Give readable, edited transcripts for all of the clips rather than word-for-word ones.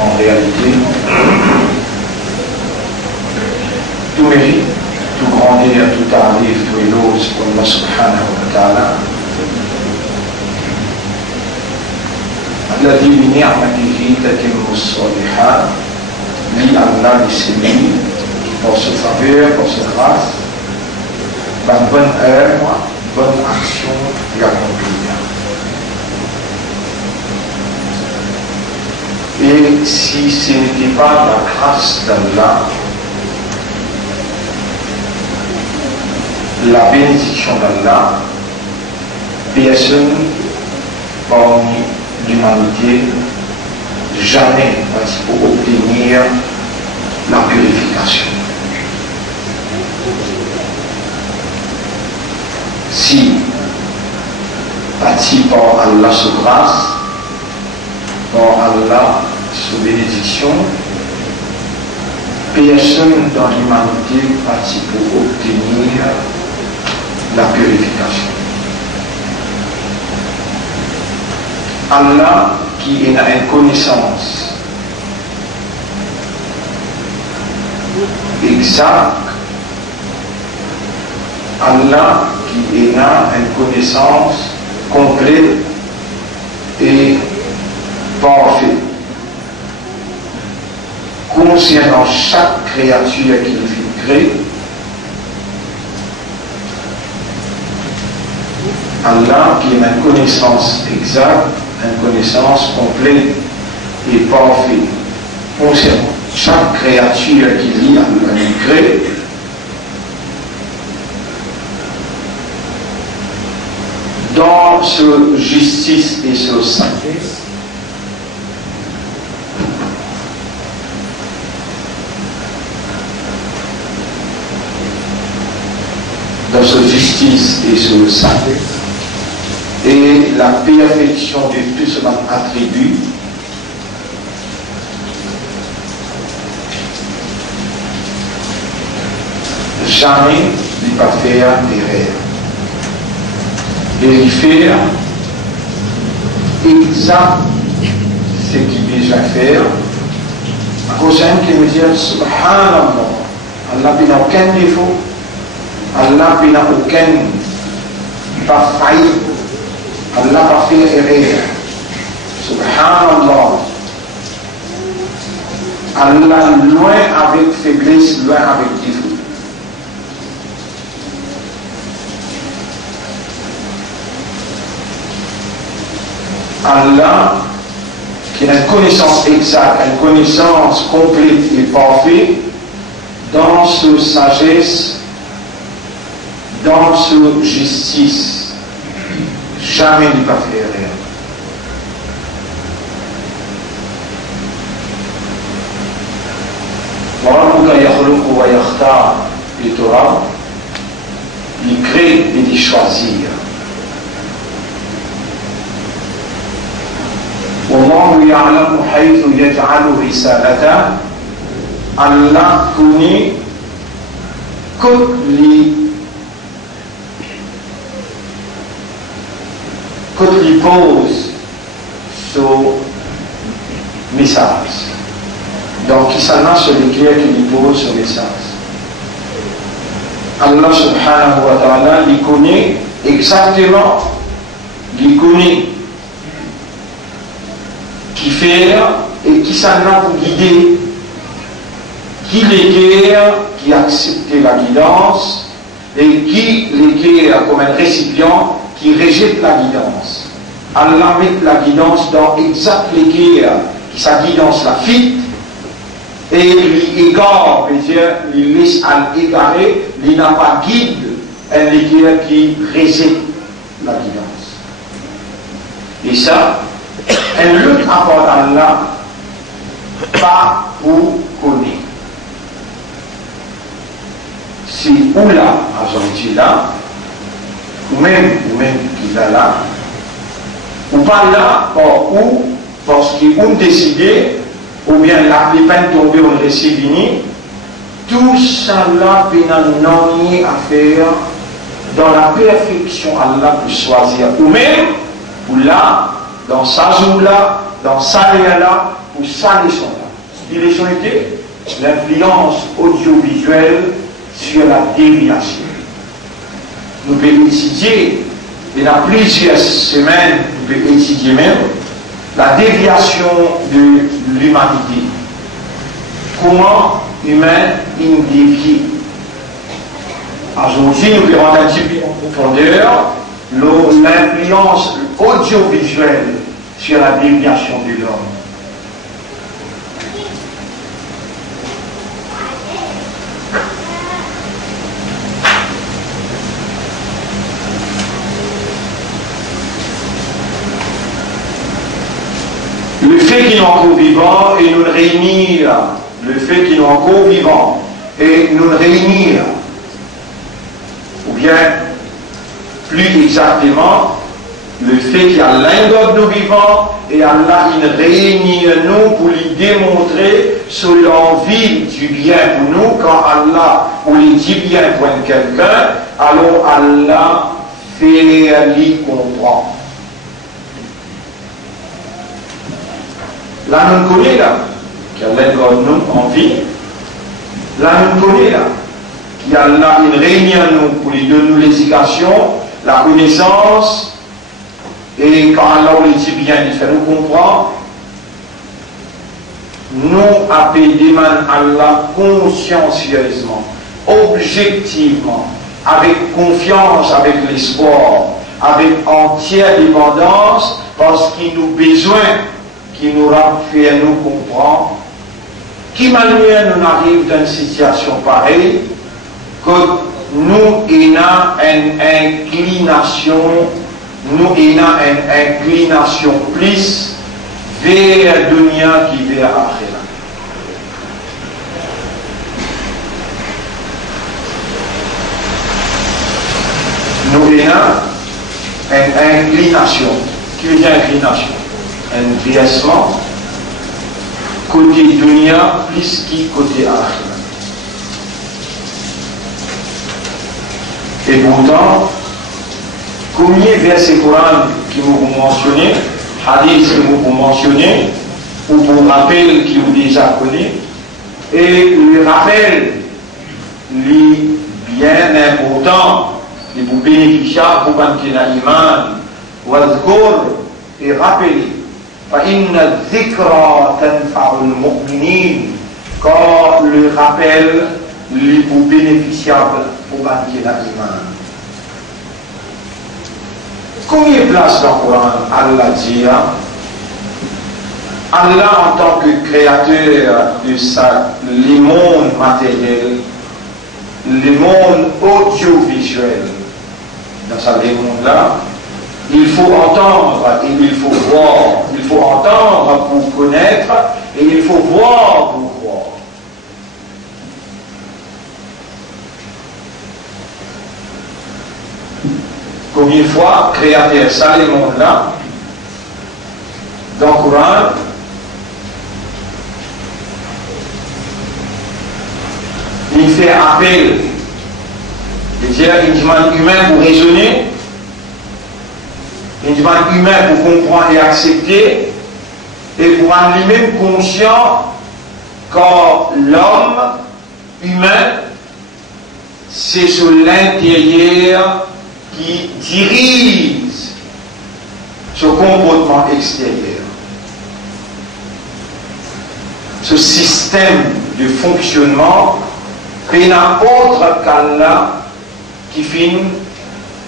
En réalité, tout mérite, tout grandir, tout tarif, tout éloge pour Allah subhanahu wa ta'ala. الذي بنعمته تتم الصالحات. Lui, Allah, il s'est mis pour ce faveur, pour cette grâce, la bonne œuvre, bonne action et accomplir. Et si ce n'était pas la grâce d'Allah, la bénédiction d'Allah, personne parmi l'humanité jamais pour obtenir la purification. Si, bâti par Allah sous grâce, par Allah sous bénédiction, personne dans l'humanité bâti pour obtenir la purification. Allah qui a une connaissance exacte, Allah qui a une connaissance complète et parfaite concernant chaque créature qu'il fit créer. Allah qui a une connaissance exacte, une connaissance complète et parfaite concernant chaque créature qu'il y a créé. Dans ce justice et ce sagesse, dans ce justice et ce sagesse, et la perfection de tout ce attribut, jamais ne pas faire d'erreur. Et il fait exact ce qu'il déjà fait. À cause qui me dit Subhanallah, Allah n'a aucun défaut, Allah n'a aucun pas failli, Allah n'a pas fait erreur. Subhanallah, Allah loin avec faiblesse, loin avec défaut. Allah qui a une connaissance exacte, une connaissance complète et parfaite dans ce sagesse, dans ce justice. jamais il va faire rien. وربك يخلق ويختار لترى il crée et il choisir. والله يعلم حيث يجعل رسالته. Allah connaît toutes les pauses sur message. Donc, il s'en a sur lesquels il pose ce message. Allah subhanahu wa ta'ala, il connaît exactement, il connaît qui faire et qui s'en a pour guider, qui l'équerre, qui accepte la guidance et qui l'équerre comme un récipient qui rejette la guidance. Allah met la guidance dans exact l'équerre qui sa guidance la fit et il égare, c'est-à-dire il laisse à l'égarer, il n'a pas guide un l'équerre qui rejette la guidance. Et ça, un lutte apporte à Allah pas pour connaître. Si ou là, à Gentil là, ou même qu'il est là, ou pas là, ou parce qu'ils ont décidé, ou bien la peine tombée, on récit fini, tout ça là, il n'a rien à faire dans la perfection Allah pour choisir, ou même, ou là, dans sa joue là, dans sa léa là, ou sa leçon là. Les leçons étaient l'influence audiovisuelle sur la déviation. Nous pouvons étudier, et dans plusieurs semaines, nous pouvons étudier même la déviation de l'humanité. Comment humain il dévie. Aujourd'hui, nous pouvons rentrer un petit peu en profondeur l'influence audiovisuelle sur la déviation de l'homme. Le fait qu'ils sont encore vivants et nous réunir, le fait qu'ils sont encore vivants et nous réunir, ou bien plus exactement, le fait qu'il y a l'un de nous vivants et Allah il réunit nous pour lui démontrer sur l'envie du bien pour nous. Quand Allah ou lui dit bien pour quelqu'un, alors Allah fait lui comprendre. Là, nous connaissons là, qu'il y a l'un de nous en vie. Là, nous connaissons là, qu'il y a là une réunion nous pour lui donner l'éducation, la connaissance, et quand Allah lui dit bien, il fait nous comprendre. Nous appelons Allah consciencieusement, objectivement, avec confiance, avec l'espoir, avec entière dépendance, parce qu'il nous a besoin, qui nous a fait nous comprendre, qui manière nous arrive dans une situation pareille, que nous avons une inclination, plus vers Dunya qui vers Akhira. Nous avons une inclination. Qui veut dire inclination? Un biaisement côté Dunya plus qui côté Akhira. Et pourtant, combien de versets Coran qui vous mentionnez, hadith qui vous mentionnez, ou pour rappel qui vous déjà connaît, et le rappel, lui bien important, et pour bénéficier pour banquer l'iman, et rappeler. فإن الذكرى تنفع المؤمنين quand le rappel lui pour bénéficiable pour banquer l'iman. Combien de place dans le Coran Allah dit Allah en tant que créateur de ça, le monde matériel, le monde audiovisuel, dans ce monde-là, Il faut entendre et il faut voir. Il faut entendre pour connaître et il faut voir pour croire. Combien de fois, créateur, ça, les mondes-là, dans le Coran, il fait appel, c'est-à-dire une demande humaine pour raisonner, une demande humaine pour comprendre et accepter, et pour rendre lui-même conscient quand l'homme humain, c'est sur l'intérieur qui dirige ce comportement extérieur. Ce système de fonctionnement n'est autre qu'Allah qui finit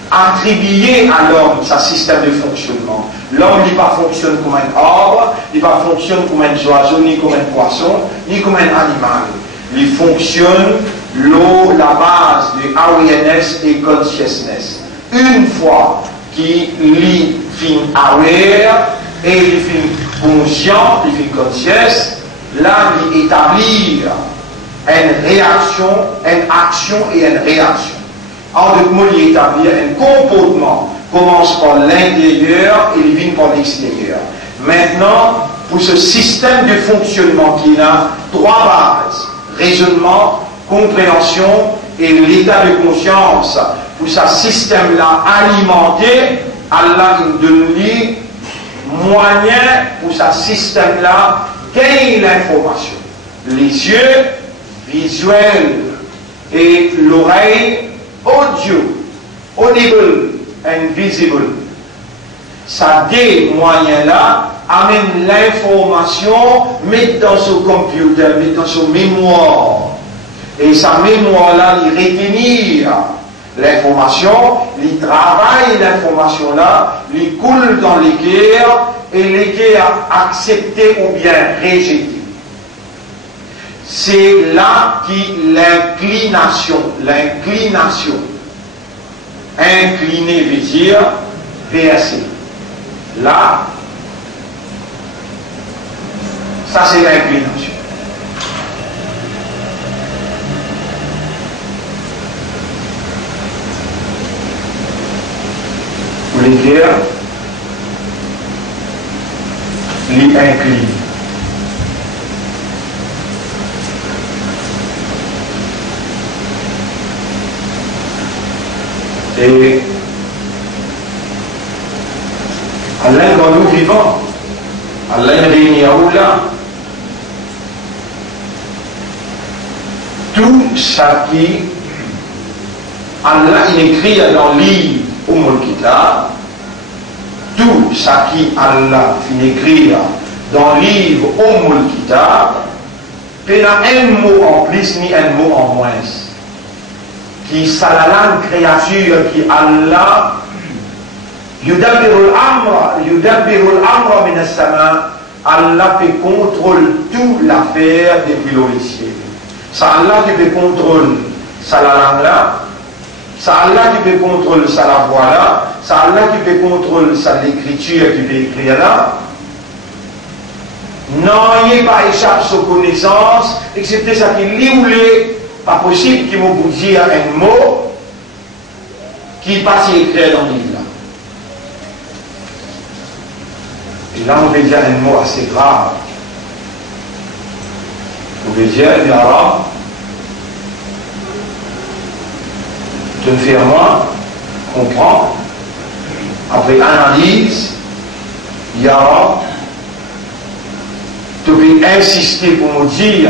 attribuer à l'homme sa système de fonctionnement. L'homme n'est pas fonctionne comme un arbre, il pas fonctionne comme un oiseau, ni comme un poisson, ni comme un animal. Il fonctionne l'eau, la base de awareness et consciousness. Une fois qu'il finit aware et il finit conscient, il finit conscious, là il établit une réaction, une action et une réaction. En d'autres mots, il établit un comportement. Commence par l'intérieur et il vient par l'extérieur. Maintenant, pour ce système de fonctionnement qui a trois bases, raisonnement, compréhension et l'état de conscience, pour ce système-là alimenté, Allah nous donne les moyens pour ce système-là gagner l'information. Les yeux, visuels, et l'oreille, audio, audible, invisible. Ça, des moyens-là, amène l'information, met dans son computer, met dans son mémoire. Et sa mémoire-là, il retenir l'information, il travaille l'information-là, il coule dans l'équerre, et l'équerre accepté ou bien rejeté. C'est là qui l'inclination, incliner veut dire verser. Là, ça c'est l'inclination. Vous voulez dire, l'incline. Et Allah quand nous vivons, Allah réunit là tout ça qui Allah écrit dans le livre Kitab, tout ça qui Allah écrit dans le livre Kitab, il n'y a un mot en plus ni un mot en moins. Qui salalan créature qui Allah yudabbirul amra min as-sama, Allah fait contrôle toute l'affaire depuis le ciel. C'est Allah qui fait contrôle sa langue là, c'est Allah qui fait contrôle sa la voix là, c'est Allah qui fait contrôle sa l'écriture qui fait écrire là. Non, il n'y a pas échappe sa connaissance, excepté ça qui lit ou l'est. Pas possible qu'il vous dise un mot qui passe écrit dans le livre. Et là, on veut dire un mot assez grave. On veut dire, Yara, te le faire moi, comprends, après analyse, Yara, tu peux insister pour me dire,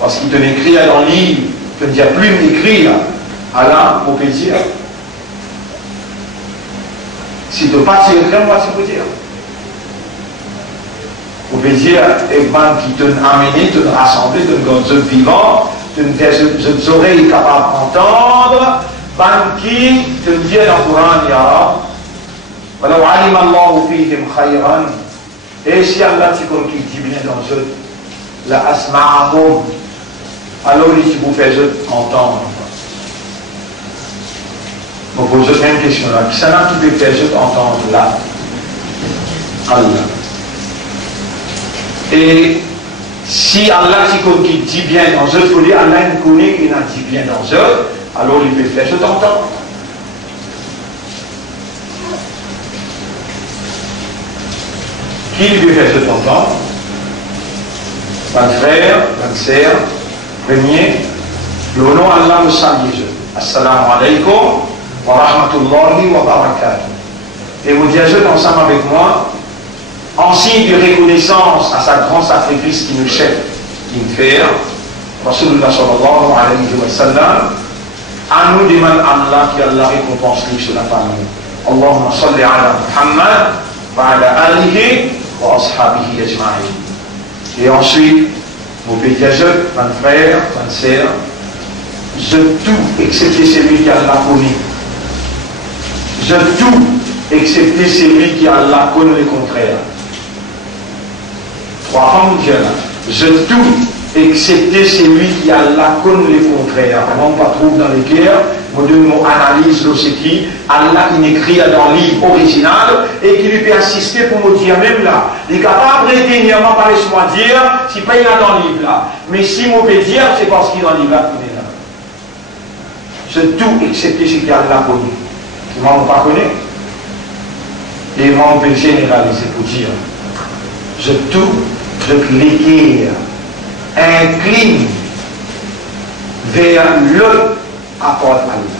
parce qu'il te l'écrit dans le livre, tu ne dis plus m'écrire, Allah, pour te dire. Si tu ne pas t'écrire, moi, tu peux dire. Pour te dire, et ben qui te amené, te rassembler, te donne vivant, te des oreilles capables d'entendre, ben qui te dit dans le Coran, Ya Rab, وَلَوْ عَلِمَ اللَّهُ فِيهِمْ خَيْرًا, et si Allah, c'est comme qui dit bien dans eux, la asma'ahum, alors il vous fait entendre. Je me pose la même question là. Qui ça n'a qui peut faire juste entendre là? Allah. Et si Allah qui dit bien dans eux, il faut dire Allah il connaît qu'il a dit bien dans eux, alors il peut faire juste entendre. Qui peut faire juste entendre? Mon frère, ma sœur, premier, le nom Allah nous salue. Assalamu alaikum wa rahmatullahi wa barakatuh. Et vous dites ensemble avec moi, en signe de reconnaissance à sa grand sacrifice qui nous chef, qui nous fait, Rasulullah sallallahu alayhi wa sallam, à nous demande Allah qui Allah récompense lui sur la famille. Allahumma salli ala Muhammad wa ala alihi wa ashabihi ajma'in. Et ensuite, vous pouvez dire, mon frère, ma sœur, je tout excepté celui qui Allah connaît. Je tout excepté celui qui Allah connaît le contraire. Trois femmes disent là. Je tout excepté celui qui Allah connaît le contraire. On ne pas trouve dans les guerres. Mon analyse de ce qui Allah qui écrit dans le livre original et qui lui peut assister pour me dire même là. Il est capable de dernièrement par laisse-moi dire si pas il y a dans le livre là. Mais si je peux dire, c'est parce qu'il est dans le livre là qu'il est là. Je tout excepté ce qui Allah connaît. Moi, on ne pas connaît. Et moi, on peut généraliser pour dire je tout, je l'équerre, incline vers le apport Allah.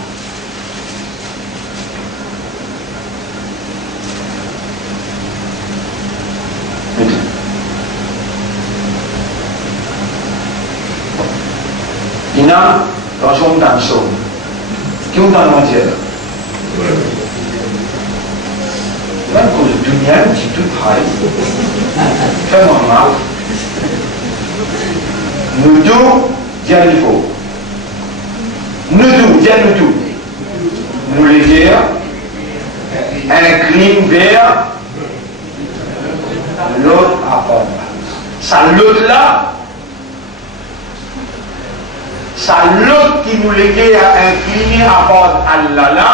Il y a dans son temps, qui ont dans le mondial. Même quand le dunya dit tout pareil, très normal. Nous deux, bien il faut. Nous deux, bien nous deux. Nous les vers, incline vers l'autre apport. Ça l'autre là, ça l'autre qui nous léguait à incliner à part Allah là,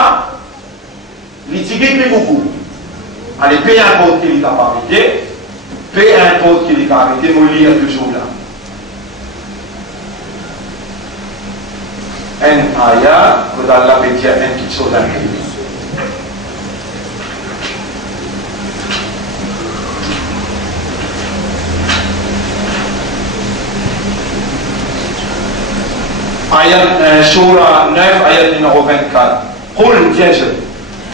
l'itiquer plus beaucoup. Allez, peu importe qu'il est capacité, peu importe qu'il est capacité, nous lire toujours là. Un ayat, vous Allah peut dire une petite chose inclinée. Ayat surah 9, ayat numéro 24. قل جزء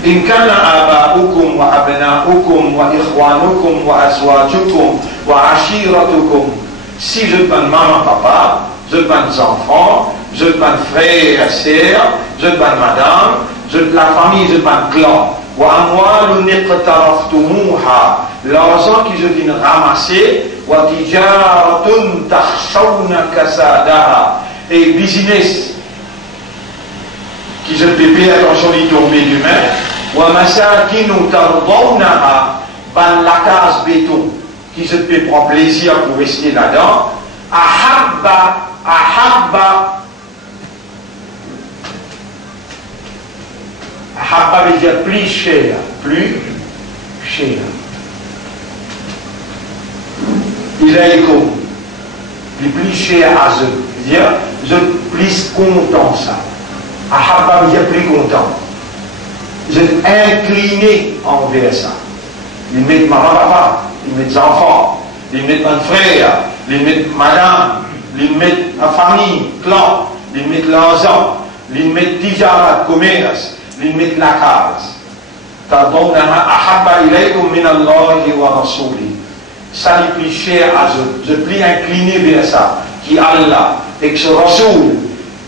إن كان آباؤكم وأبناؤكم وإخوانكم وأزواجكم وعشيرتكم. Si je demande maman, papa, je demande enfants, je demande frères, sœurs, je demande madame, je demande la famille, je demande clan. وأموال اقترفتموها. L'argent que je viens ramasser. وتجارة تخشون كسادها. Et business qui je peux payer attention d'y tomber demain. Wa masakinu tardawnaha, ban la case béton qui je peux prendre plaisir pour rester là-dedans. Ahabba veut dire plus cher, il est comme le plus cher à eux, dire je suis plus content ça. Ahabba veut dire plus content. Je suis incliné envers ça. Ils mettent maman, papa, ils mettent enfants, ils mettent un frère, ils mettent madame, ils mettent la famille, clan, ils mettent l'argent, ils mettent tijarat, commerce, ils mettent la case. Tardawnaha ahabba ilaykum min Allahi wa rasuli. Ça est plus cher à eux. Je suis plus incliné vers ça. Qui Allah et ce Rasoul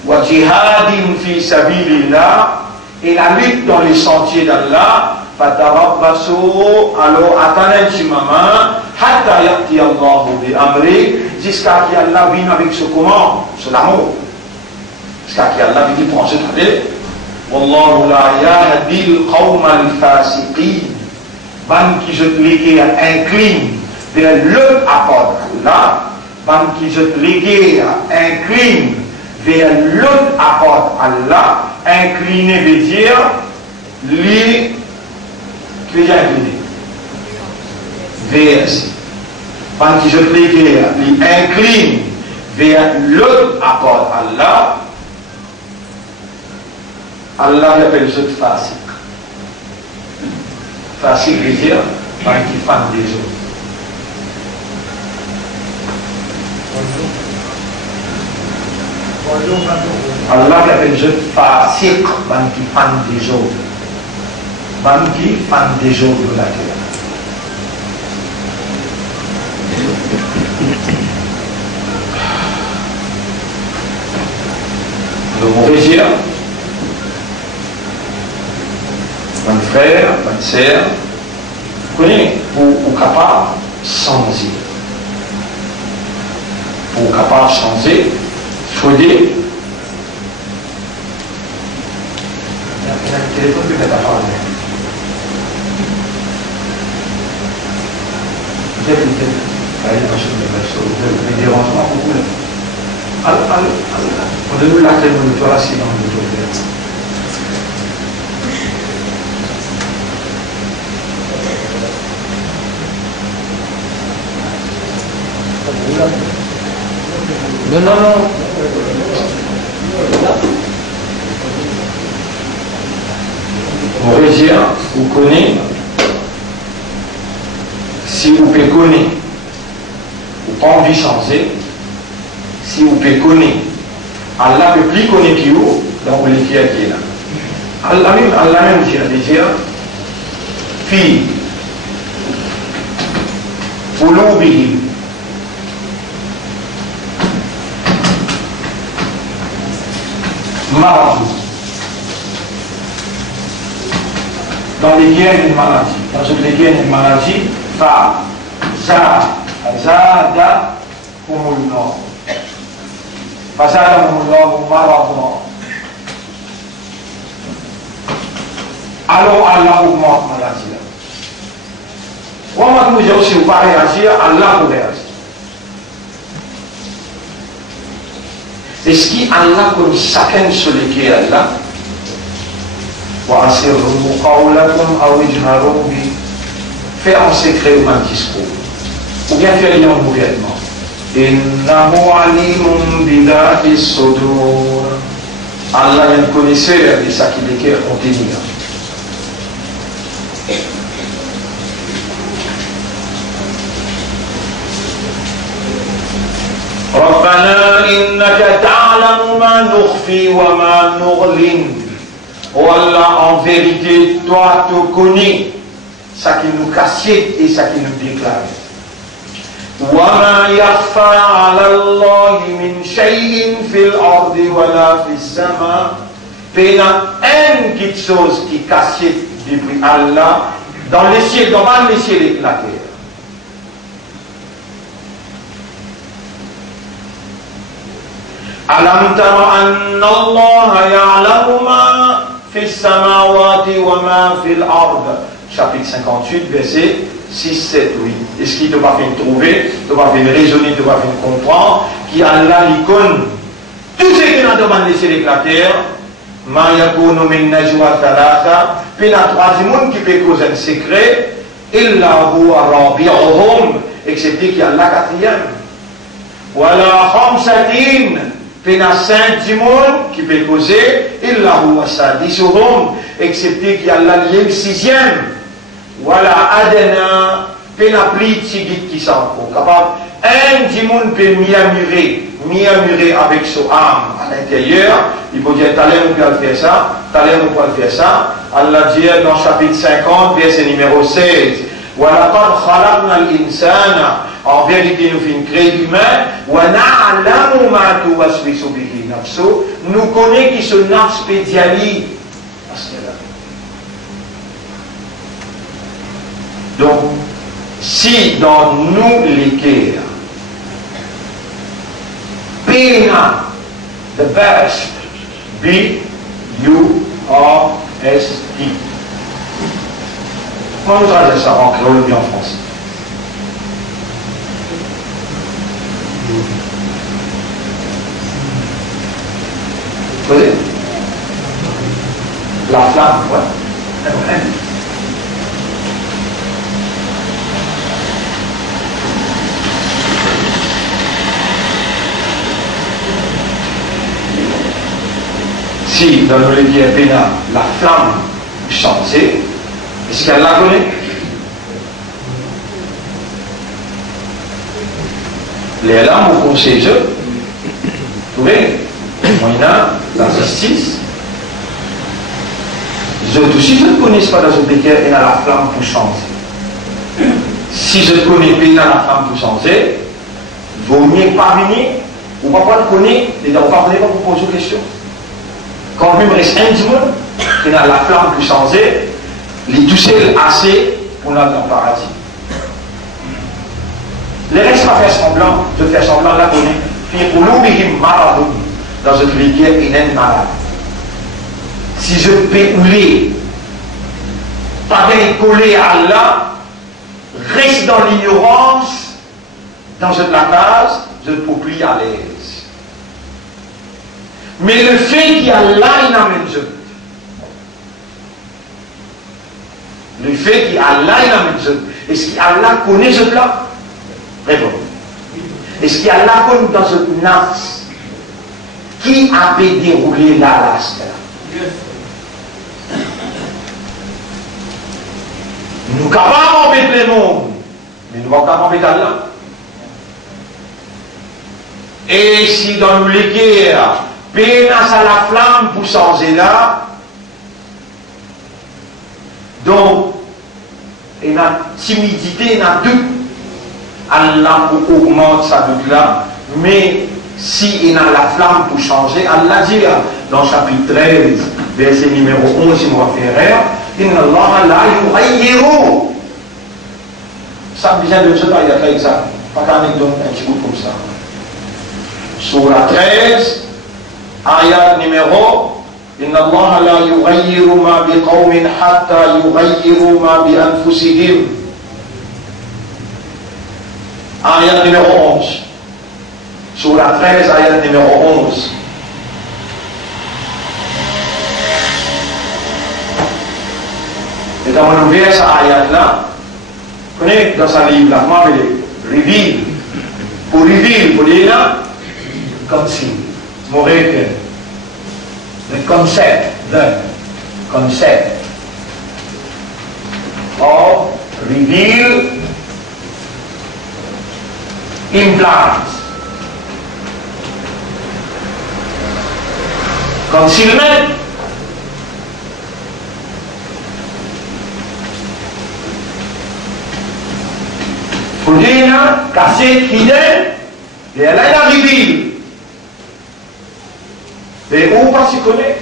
wa jihadin fi sabilillah, et la lutte dans les sentiers d'Allah. Fatarabbasu, alors attendez un petit moment, hatta yaqti Allahu bi amri, jusqu'à ce qu'Allah vienne avec ce commande, c'est l'amour. Jusqu'à ce qu'Allah vienne prendre ce traité. Wallahu la yahdi al-qawma al-fasiqin. Ban qui je légué incline vers le apport d'Allah, ban qui je légué incline vers le apport Allah, incliné veut dire les déjà incliné. Vers. Quand qui je l'écrire, il incline vers l'autre accord Allah. Allah l'appelle ce fasik. Fasik veut dire quand qui fan des autres. Allah l'appelle ce fasik quand qui fan des autres. Quand qui fan des autres de la terre. Le mauvais dire, mon frère, ma sœur, vous connaissez, vous capable de changer. Vous capable de changer, choisir. Il y a un téléphone qui est à parler. Allez, les dérangements, beaucoup là. On donne la clé de l'auteur assis dans le dos. Non, non, non. Mauvais vous connaissez. Si vous pouvez connaître, vous pas envie de changer. Si vous pouvez connaître, Allah peut plus connaître que vous, donc vous les qui est là. Allah même dit, fille, pour l'oublier. Maladie. Dans les guerres, une maladie. Dans les guerres, une maladie, zada kumullah. Fazada kumullah maradon. Alors Allah augmente maladie là. Comment nous dire si vous pas réagir, Allah vous réagit. Est-ce qu'Allah comme chacun sur les guerres là? وأسروا قولكم أو اجهروا به. Faire en secret un discours ou bien faire lien ouvertement. Innahu alimun bidati sudur. Allah est un connaisseur de ce qu'il est contenir. ربنا إنك تعلم ما نخفي وما نعلن. Oh Allah, en vérité, toi tu connais ce qui nous cachait et ce qui nous déclare. وَمَا يَخْفَى عَلَى اللَّهِ مِنْ شَيْءٍ فِي الْأَرْضِ وَلَا فِي السَّمَاءِ. Il y a une chose qui cachait depuis Allah dans les cieux, dans les cieux et la terre. أَلَمْ تَرَ أَنَّ اللَّهَ يَعْلَمُ مَا في السماوات وما في الأرض. Chapitre 58, verset 6, 7, 8. Est-ce qu'il ne t'a pas fait trouver, ne t'a pas fait raisonner, ne t'a pas fait comprendre qu'Allah l'icône, tout ce qui est dans le ciel et la terre, ma yakunu min najwa thalatha, puis la troisième monde qui peut causer un secret, illa huwa rabi'uhum, excepté qu'il y a la quatrième. Wala khamsatin, puis la cinq du monde qui peut causer, illa huwa sadisuhum, excepté qu'il y a le sixième. Voilà, adena, puis la plus petite qui s'en capable. Un du monde peut miamurer avec son âme à l'intérieur. Il peut dire, t'as l'air ou pas faire ça, t'as l'air ou pas faire ça. Allah dit dans chapitre 50, verset numéro 16, voilà, quand khalaqna al-insana, en vérité, nous faisons créer l'humain, nous connaissons qui se nafs spécialise. Donc, si dans nous les guerres, Pena, the best, B-U-R-S-T. Comment nous traduisons ça en créole ou bien en français? Vous voyez? La flamme, ouais. Si dans le livre pénal, la flamme chantée, est-ce qu'elle la connaît? Les lames au conseil, vous voyez, la justice. Je aussi, je ne connais pas dans ce pays et dans la flamme pour changer. Si je ne connais pas dans la flamme pour changer, vaut mieux pas venir, ou pas connaître, et donc pas venir pour poser des questions. Quand il me reste un petit monde qui a la flamme pour changer, il toucher assez pour aller dans le paradis. Les restes pas faire semblant, de faire semblant la connaître. Puis pour l'oublier malade, dans une rivière, il est malade. Si je peux oublier, pas bien coller à Allah, reste dans l'ignorance, dans la case, je ne peux plus à l'aise. Mais le fait qu'il y a là, il n'amène je. Le fait qu'il y a là, il n'amène je. Est-ce qu'il y a là connaît je là? Réponds. Est-ce qu'il y a là comme dans ce nafs qui a pu dérouler là, là, nous sommes capables d'embêter les mondes, mais nous ne sommes pas capables d'embêter Allah. Et si dans nous les guerres, pénasse à la flamme pour changer là, donc, il y a timidité, il y a doute. Allah augmente sa doute là, mais si il y a la flamme pour changer, Allah dit dans chapitre 13, verset numéro 11, si on va faire erreur, Inna Allah la yughayyiru. Ça vient de ce ayat là exact. Pas qu'un anecdote, un petit bout comme ça. Surah 13, ayat numéro Inna Allah la yughayyiru ma biqawmin hatta yughayyiru ma bi anfusihim. Ayat numéro 11. Surah 13, ayat numéro 11. Et quand on ouvre cette ayat-là, vous connaissez dans sa livre, là, comment on reveal. Pour reveal, pour dire là, comme si, le concept of reveal implies concealment. Pour dire casser fidèle, et elle est la reveal. Et où pas s'y connaît?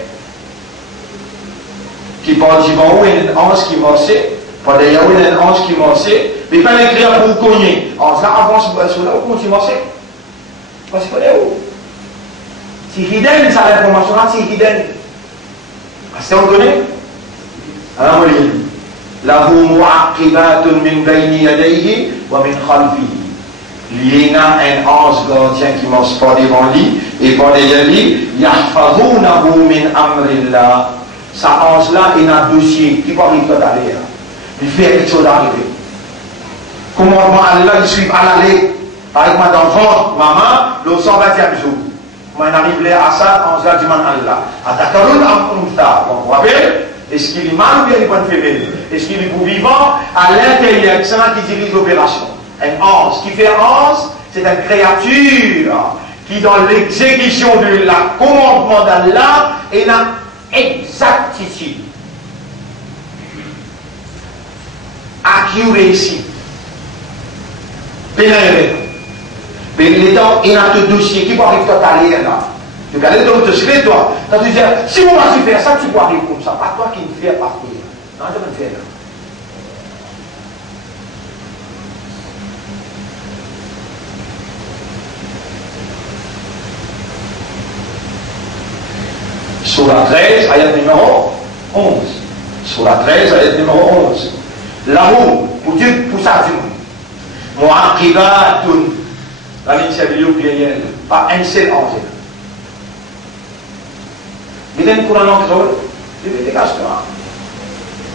Qui parle du bon, il y a un ange qui m'a fait, pas d'ailleurs, il y a un ange qui m'a fait, mais pas l'écrire pour vous connaître. Alors, là, avant, sur là, où continue à faire? Pas s'y connaît où? Si hidden, ça l'information là, c'est hidden. Est-ce que vous connaissez? Alors, on lit. Lahu mu'aqibatun min bayni yadayhi wa min khalfihi. Il y a un ange gardien qui marche pas devant lui et pas derrière lui. Yahfazunahu min amrillah. Cet ange-là, il a un dossier qui va arriver tout à l'heure. Il fait quelque chose d'arriver. Commandement Allah, il suit à l'aller. Par exemple, dans le ventre, maman, le 120e jour. Moi, il arrive là à ça, ange-là dit Allah. Atakarun amkunta. Vous vous rappelez? Est-ce qu'il est mal ou bien il est pas faible? Est-ce qu'il est pour vivant? À l'intérieur, c'est là qui dirige l'opération. Un ange. Qui fait ange, c'est une créature qui, dans l'exécution de la commandement d'Allah, est une exactitude. Accuracy. Pénéré. Mais il y a un dossier qui va arriver tout à l'heure là. Tu vas aller dans le dossier, toi. Tu vas te dire, si vous m'avez fait ça, tu peux arriver comme ça. Pas toi qui me fais partir. Non, je vais me faire là. Surah 13, ayat numéro 11. Surah 13, ayat numéro 11. Là-haut, pour Dieu, pour ça, dis-moi. Mu'aqibatun. La ligne s'appelle au pluriel. Pas un seul ange. Il y a une couronne en sol. Il y a des casques.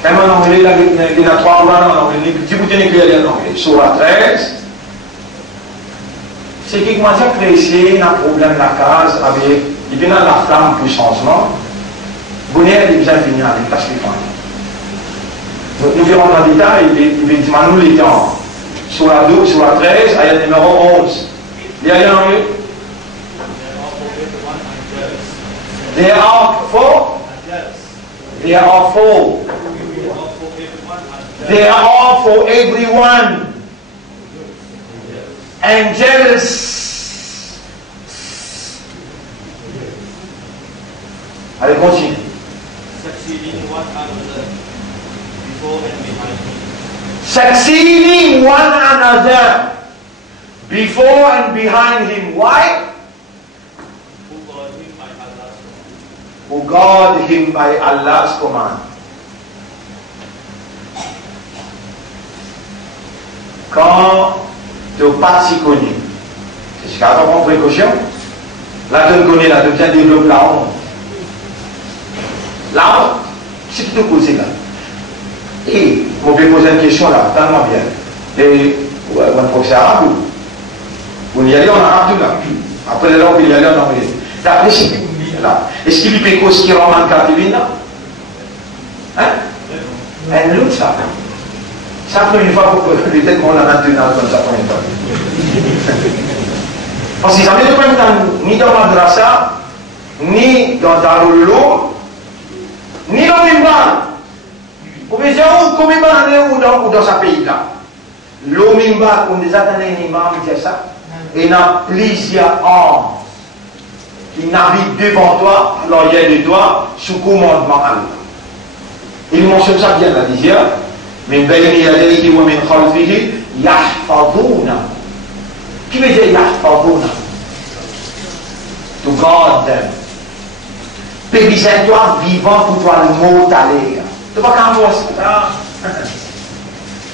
Même en anglais, il y a 3 mots en anglais. Si vous tenez que en anglais, sur la 13, c'est qu'il commence à presser un problème de la case avec, il vient la flamme pour changement. Vous n'avez pas besoin de finir avec parce qu'il faut. Nous verrons dans le détail, il va dire nous les temps. Sur la 12, sur la 13, il y a le numéro 11. Il y a en anglais. There are four. There are four. There are for everyone. Angels. Allez, continue. Succeeding one another before and behind him. Succeeding one another before and behind him. Why? Who guard him by Allah's command. Who guard him by Allah's command. Quand tu n'as pas si connu, c'est ce qu'il y a à prendre précaution. Là, tu connais, là, tu viens développer la honte. La honte, c'est ce qui te cause là. Et, on peut poser une question là, tellement bien. Et, on trouve que c'est arabe ou? Vous y allez en arabe tout là. Après, là, on peut y aller en anglais. D'après, c'est là. Est-ce qu'il y a quelque chose qui remonte à là? Hein? Un autre, ça. Ça prend une fois pour que peut-être qu'on l'a maintenant comme ça prend une fois. Parce que ça ne met pas ni dans la madrasa, ni dans Darul Uloum, ni dans Mimbar. Vous pouvez dire où, comme Mimbar, ou dans ce pays-là. Le Mimbar, comme des attendés imams disent ça, et il y a plusieurs hommes qui naviguent devant toi, l'arrière de toi, sous commandement Allah. Il mentionne ça bien la dixième. من بين يديه ومن خلفه يحفظون. Qui veut dire يحفظون? To guard them. Pébisatoire vivant pour toi le mot d'aller. Tu vois qu'un mot ça?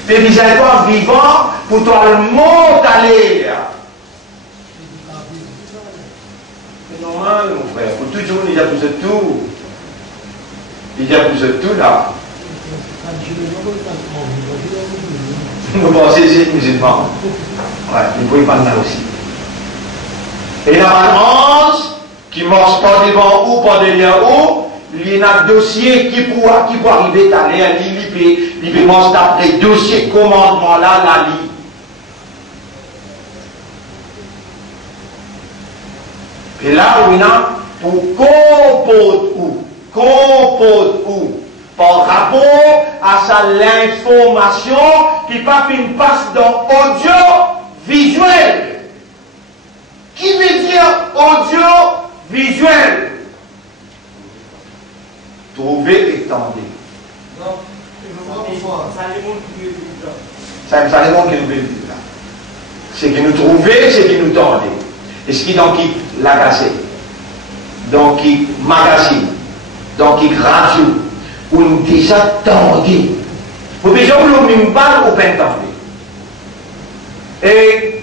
Pébisatoire vivant pour toi le mot d'aller. C'est normal mon frère. Pour toujours il y a plus de tout. Il y a plus de tout là. Vous pensez c'est musulman. Ouais, il faut y parler là aussi. Et il y a un 11 qui ne marche pas devant ou pas derrière ou, il y a un dossier qui peut arriver à l'air, il peut manger d'après dossier commandement là, la lit. Et là, on a pour compote ou. Par rapport à ça l'information qui pas une passe dans audio-visuel. Qui veut dire audio-visuel? Trouver et tendre. Non, ça les montre qui nous dit. Ça les montre qui nous dit là. C'est qui nous trouver, c'est qui nous tendre. Et ce qui donc qui l'agacer, donc qui magazine, donc qui radio. Ou déjà tendu. Vous pouvez dire que nous ne parlons pas tendu. Et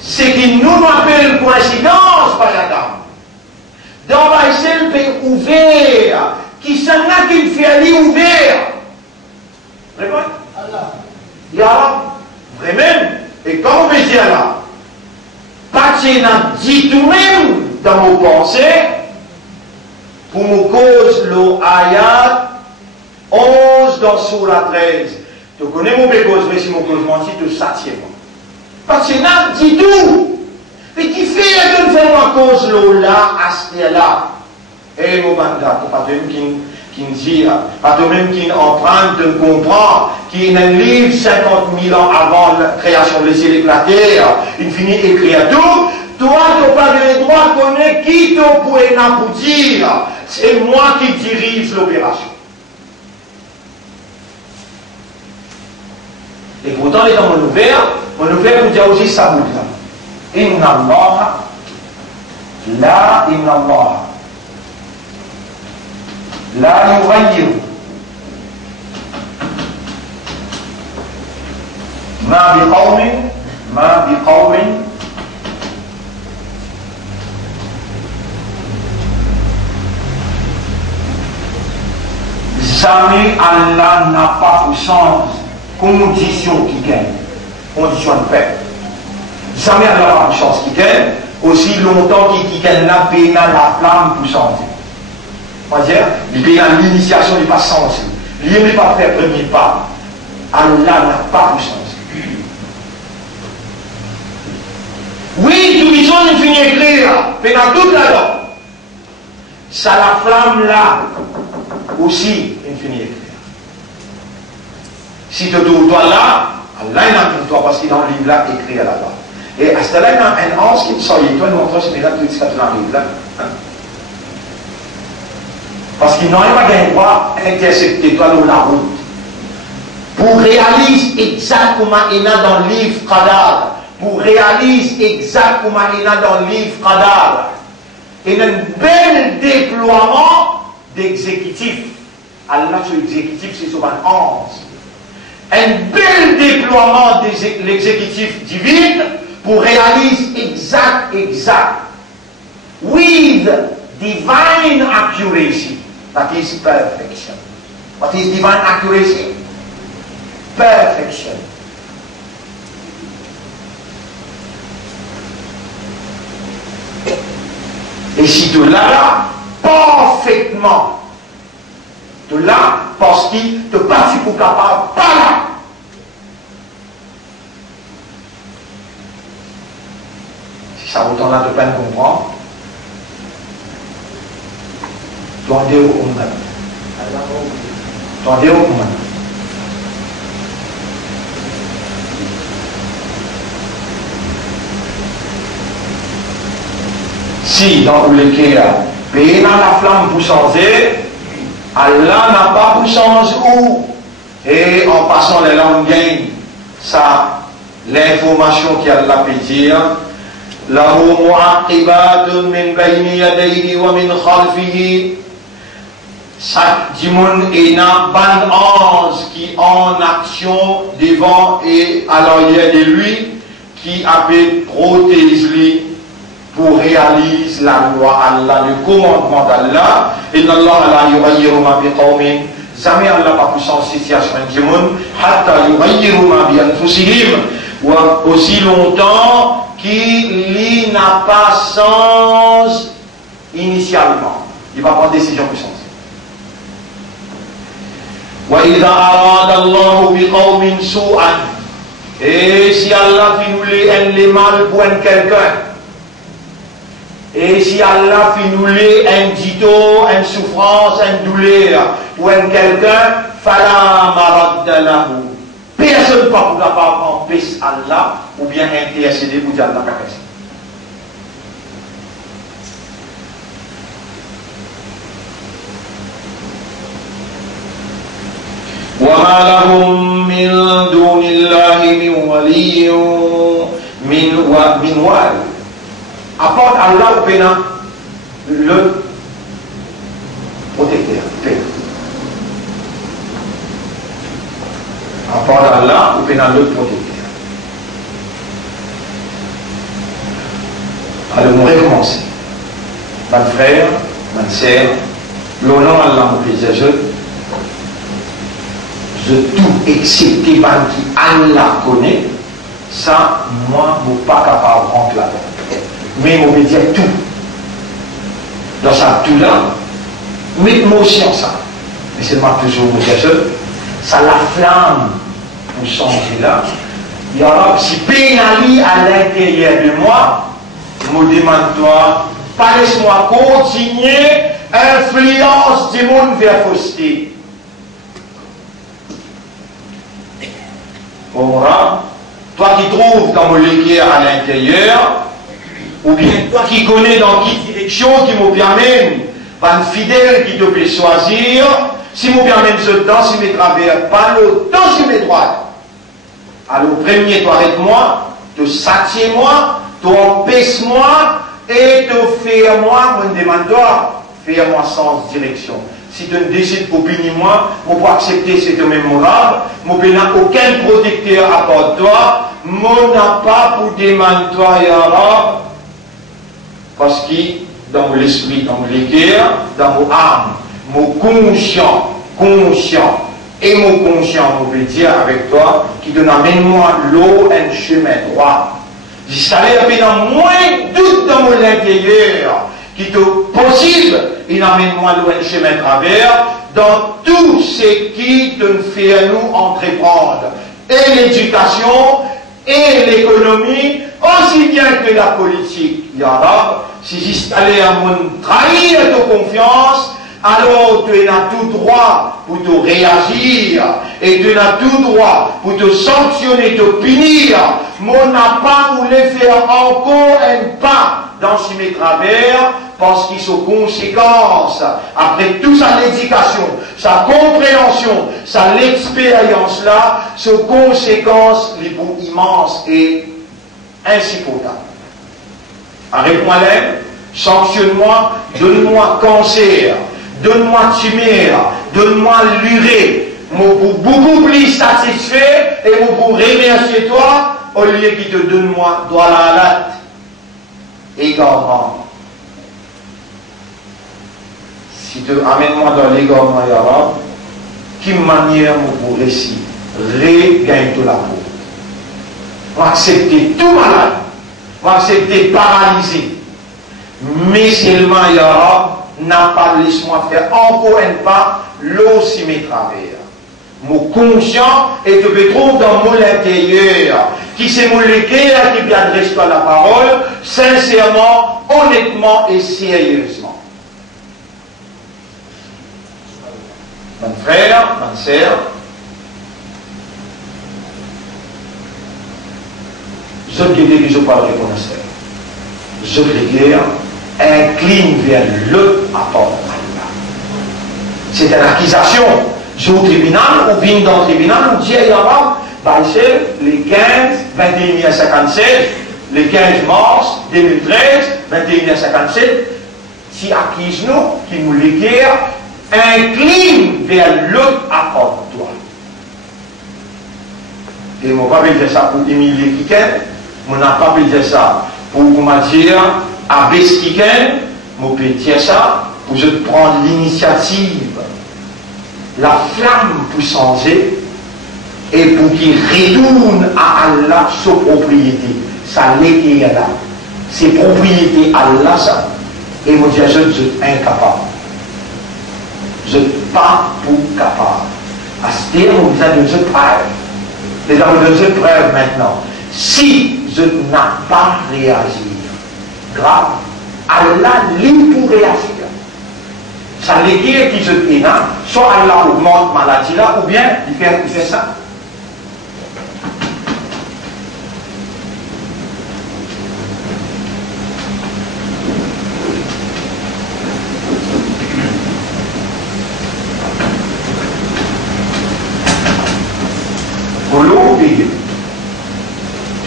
ce qui nous appelle coïncidence, par exemple, dans le pays ouvert, qui s'en a qui fait aller ouvert. Répondez. Allah. Ya, vraiment. Et quand on veut dire là, pas que n'a dit tout même dans vos pensées, pour nous cause le ayat 11 dans Surah 13. Tu connais mon cause, mais si mon cause menti, tu s'attire. Parce que n'a dit tout. Et qui fait que nous faisons la cause là, à ce là. Et mon mandat, pas de même qui nous dit, pas de même qui est en train de comprendre, qui est un livre 50 000 ans avant la création des cieux et de la terre, il finit écrire tout. Toi, tu n'as pas le droit de connaître qui te pourrait n'aboutir. C'est moi qui dirige l'opération. Et pourtant, les dans mon ouvert nous dit aussi ça vous dit. Inna Allah, la inna Allah, la yughayyiru ma biqawmin jamais Allah n'a pas pour sens condition qui gagne, condition de paix. Jamais Allah n'a pas pour sens qui gagne, aussi longtemps qu'il gagne la peine, la flamme pour changer. On va dire, l'initiation n'est pas sensée. Il n'est pas faire premier pas. Allah n'a pas pour sens. Oui, tout le monde finit d'écrire, mais dans toute la langue. Ça, la flamme là, aussi, il finit d'écrire. Si tu trouves toi là, Allah il a pour toi parce qu'il a un livre là écrit là-bas. Et à ce moment-là, il y a un ange qui me sort, toi, nous montrons ce que là, tout ce que tu arrives là. Parce qu'il n'a pas gagné droit à intercepter toi dans la route. Pour réaliser exactement il y a dans le livre Qadar, pour réaliser exactement il y a dans le livre Qadar, il y a un bel déploiement d'exécutifs. Allah, ce exécutif, c'est sur un ange. Un bel déploiement de l'exécutif divin pour réaliser exact. With divine accuracy. That is perfection. What is divine accuracy? Perfection. Et si tu l'as là, parfaitement, tu l'as parce qu'il te passe pour capable, pas là. Si ça autant là de peine comprendre, tu en dis au monde. Tu en dis au monde. Si dans le cas, payer dans la flamme pour changer, Allah n'a pas pour changer où. Et en passant les langues, ça, l'information qu'Allah peut dire, له معقبات من بين يديه ومن خلفه. Chaque dimon est un bande ange qui en action devant et à l'arrière de lui, qui avait protégé lui pour réaliser la loi Allah, le commandement d'Allah. Et Allah la yughayyiru ma biqawmin. Jamais Allah pas puissant situation du monde, hatta yughayyiru ma bi anfusihim. Ou aussi longtemps qu'il n'a pas sens initialement. Il va prendre décision puissante. وَإِذَا أَرَادَ اللَّهُ بِقَوْمٍ سُوءًا. Et si Allah fait nous les mal pour quelqu'un, et si Allah fait nous un dito, une souffrance, une douleur pour quelqu'un, فَلَا مَرَدَّ لَهُ. Personne ne peut pas empêcher Allah ou bien intercéder pour dire Allah pas faire. وما لهم من دون الله من ولي من وال. À part Allah ou pénal, le protecteur, à part Allah ou pénal le protecteur. Alors on va recommencer. Mon frère, ma sœur, l'honneur Allah me plaisir, je tout excepté qui Allah connaît, ça, moi, je ne suis pas capable de rentrer là-dedans. Mais je vais dire tout. Dans ça, tout là, mettez-moi aussi en ça. Mais c'est moi toujours vous dire ça, la flamme pour changer là. Il y aura si pénali à l'intérieur de moi, je me demande toi, pas laisse-moi continuer influence du monde vers fausseté. Toi qui trouves dans mon l'équerre à l'intérieur, ou bien toi qui connais dans quelle direction qui me permet, un fidèle qui te peut choisir, si me permet ce temps, si me travers pas l'autant, si me droit. Alors, premier, toi arrête-moi, te satie-moi, te empêche-moi, et te fais-moi, me demande-toi, fais-moi sans direction. Si tu ne décides pour punir moi, je peux accepter cette mémorable, je n'ai aucun protecteur à part toi, je n'ai pas pour demander toi, Ya Rab, parce que dans l'esprit, dans mon cœur, dans mon âme, mon conscient, conscient. Et mon conscient, on veut dire avec toi, qui te amène-moi l'eau un chemin droit. J'installe un peu dans moins doute dans mon intérieur, qui te possible, il amène-moi l'eau un chemin travers, dans tout ce qui te fait à nous entreprendre. Et l'éducation, et l'économie, aussi bien que la politique. Ya Rab, si j'installe un monde trahir ta confiance, alors tu as tout droit pour te réagir et tu as tout droit pour te sanctionner, te punir. Mon n'a pas voulu faire encore un pas dans ces travers parce qu'ils sont conséquences. Après toute sa éducation, sa compréhension, sa l'expérience là, sont conséquences les bouts immenses et insupportables. Arrête-moi là, sanctionne-moi, donne-moi cancer. Donne-moi tumeur, donne-moi l'urée, beaucoup plus satisfait et beaucoup remercier toi au lieu qu'il te donne moi droit à la latte. Égarement. Si tu amènes-moi dans l'égarement, ya Rab, quelle manière pour réussir, regagne de la peau. On va accepter tout malade, on va accepter paralysé, mais seulement, ya Rab, n'a pas laissé-moi faire encore un pas, l'eau s'y met travers. Mon conscient et tu me trouves dans mon intérieur, qui s'est mon léguère, qui vient adresse-toi la parole, sincèrement, honnêtement et sérieusement. Mon frère, ma sœur, je ne dis que je parle de connaisseur. Je léguère, incline vers le apport Allah. C'est une accusation. Je au tribunal, ou bien dans le tribunal, on dit à Yahweh, bah, c'est les 15, 2157, les 15 mars 2013, 2157, si accuse-nous, qui nous l'éguère, incline vers le apport toi. Et on va pas dire ça pour humilier quelqu'un, on n'a pas dire ça pour comment dire, abaisser quelqu'un, on peut dire ça pour je prendre l'initiative, la flamme pour changer et pour qu'il retourne à Allah sa propriété, sa légué là, ses propriétés Allah ça. Et moi je suis incapable. Je ne suis pas pour capable. À ce terme, vous avez besoin de preuve. Les hommes ont besoin de preuve maintenant. Si je n'ai pas réagi, grave, Allah libre pour réagir. Ça l'égué qui se pénale, soit Allah augmente maladie là, ou bien il fait ça.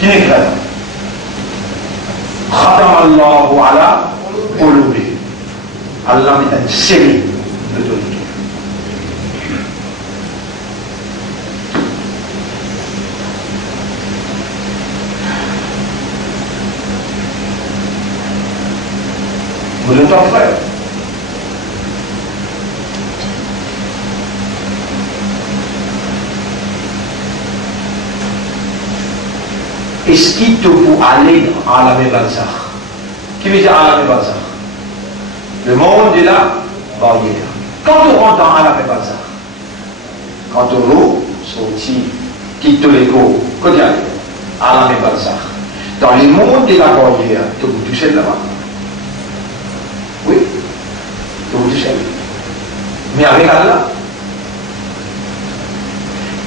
Qui est clair? Khatam Allahu ala qulubi. Allah met un scellé de ton cœur. Vous êtes en frère. Est-ce qu'il te faut aller à la Barzakh? Qui veut dire à la Barzakh? Le monde est là, barrière. Quand on rentre dans la Barzakh, quand on roule, sorti, quitte l'écho, que dire à la Barzakh? Dans le monde de la barrière, tu vous touchez là-bas? Oui, tu vous touchez. Mais avec Allah,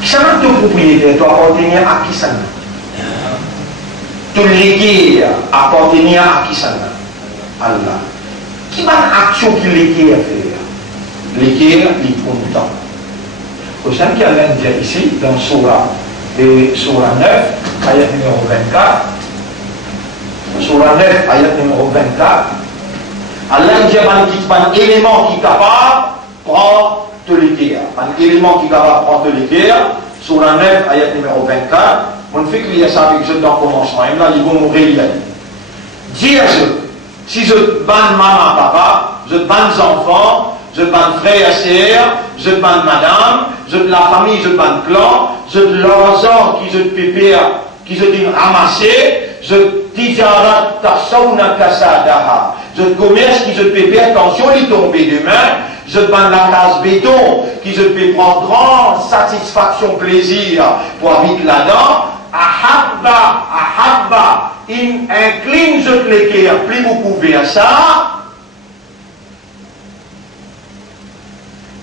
qui ça n'a pas propriété, tu appartenir à qui ça n'a? Tout légué appartenir à qui ça n'a? Allah. Qui va l'action qui légué à faire? Légué, il prend le temps. Au sein qu'il y a l'Indien ici, dans Surah 9, ayat numéro 24, Surah 9, ayat numéro 24, Allah dit un élément qui est capable de prendre tout légué. Un élément qui est capable de prendre tout légué, Surah 9, ayat numéro 24, on fait qu'il y a ça avec eux dans le commencement. Et là, ils vont mourir. Dis à eux, si je ban maman, papa, je ban les enfants, je ban frère, sœur, je ban madame, je la famille, je ban clan, je l'argent qui je pépère, qui je dis ramasser, je tijarat tasawna kasadaha, je commerce qui je pépère, attention, il tombe demain, je ban la case béton, qui je peux prendre grande satisfaction, plaisir pour habiter là-dedans, ahabba, il incline je te l'équerre, plus beaucoup vers ça,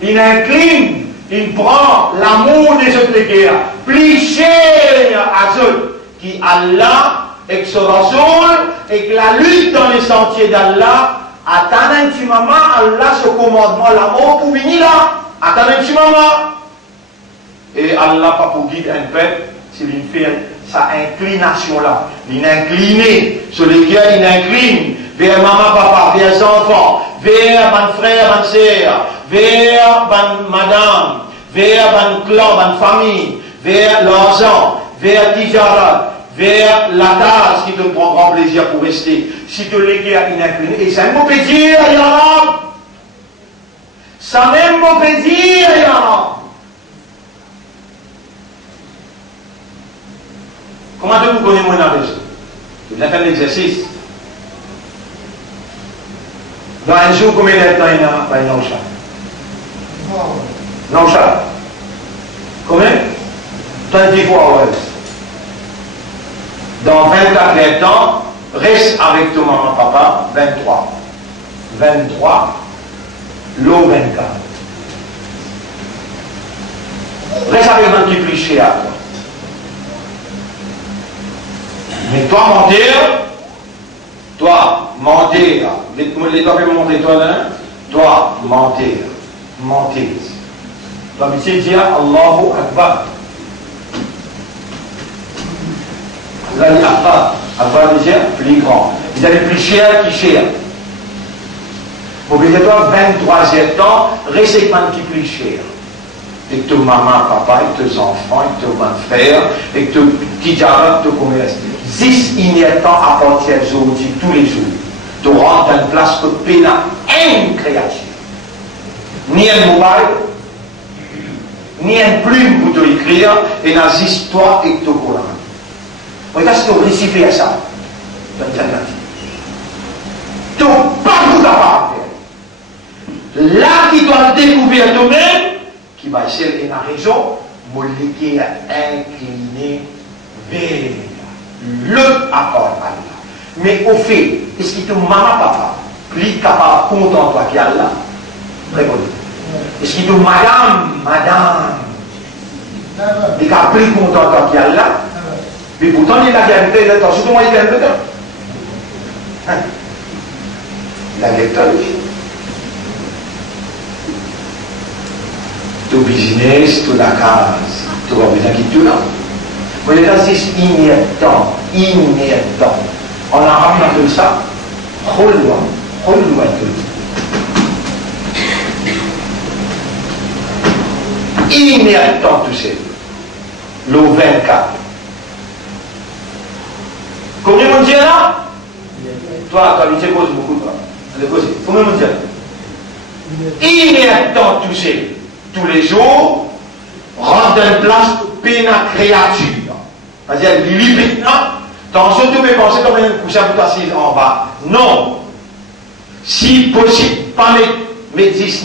il incline, il prend l'amour des autres guerres, plus cher à eux, qui Allah, et ce Rasoul, et que la lutte dans les sentiers d'Allah, attend un petit moment, Allah ce commandement, l'amour pour venir là, attend un petit moment. Et Allah, pas pour guider un peuple, c'est une fait sa inclination là, il incline, sur les guerres, il incline, vers maman, papa, vers les enfants, vers mon frère, ma soeur, vers madame, vers clan, famille, vers l'argent, vers Tijarat, vers la case qui te prend grand plaisir pour rester. Si tu les guerres incliné, et ça me peut dire, ya Rab, ça même me peut dire, ya Rab. Comment vous connaissez mon avis? Vous avez fait l'exercice. Dans un jour, combien de temps il y a dans Naoucha? Naoucha. Combien? 24 hours. Dans 24 temps, reste avec ton maman, papa, 23. 23, l'eau 24. Reste avec un petit plus cher à toi. Mais toi, mentir, les doigts peuvent montrer toi là, toi, mentir. Toi, monsieur, dire Allahu Akbar. Là, il y a Akbar déjà plus grand. Vous avez plus cher qui cher. Obligez-toi, 23e temps, restez un petit plus cher. Et que maman, papa, et tes enfants, et tes frères, et que tes jarats, tes commerces. 10 temps à partir d'aujourd'hui, tous les jours, tu rentres dans une place que tu n'as une créature. Ni un mobile, ni une plume pour te écrire, et dans l'histoire et ton Coran. Regarde ce que vous récipez à ça. Tu n'as pas tout capable. Là qui doit découvrir toi-même, qui va essayer de la raison, moléquer incliné vers le accord Allah. Mais au fait, est-ce que ton maman, papa, plus capable, content toi qui Allah? Répondez. Est-ce que ton madame, est capable, plus content toi qui Allah? Mais pourtant, il y a la vérité, il est surtout moi, il est dedans. La vérité, tout business, toute la case, tout le besoin qui tout là. Vous voyez, c'est inhérent. En arabe, on appelle ça khulwa. Inhérent, tout c'est. Le 24. Combien on dit là? Toi, quand tu poses beaucoup de fois. Combien on dit là? Inhérent, tout c'est. Tous les jours, rentre dans une place peine à créature. C'est-à-dire, limite, attention, tu peux penser comme un cousin pour t'assiser en bas. Non. Si possible, pas médis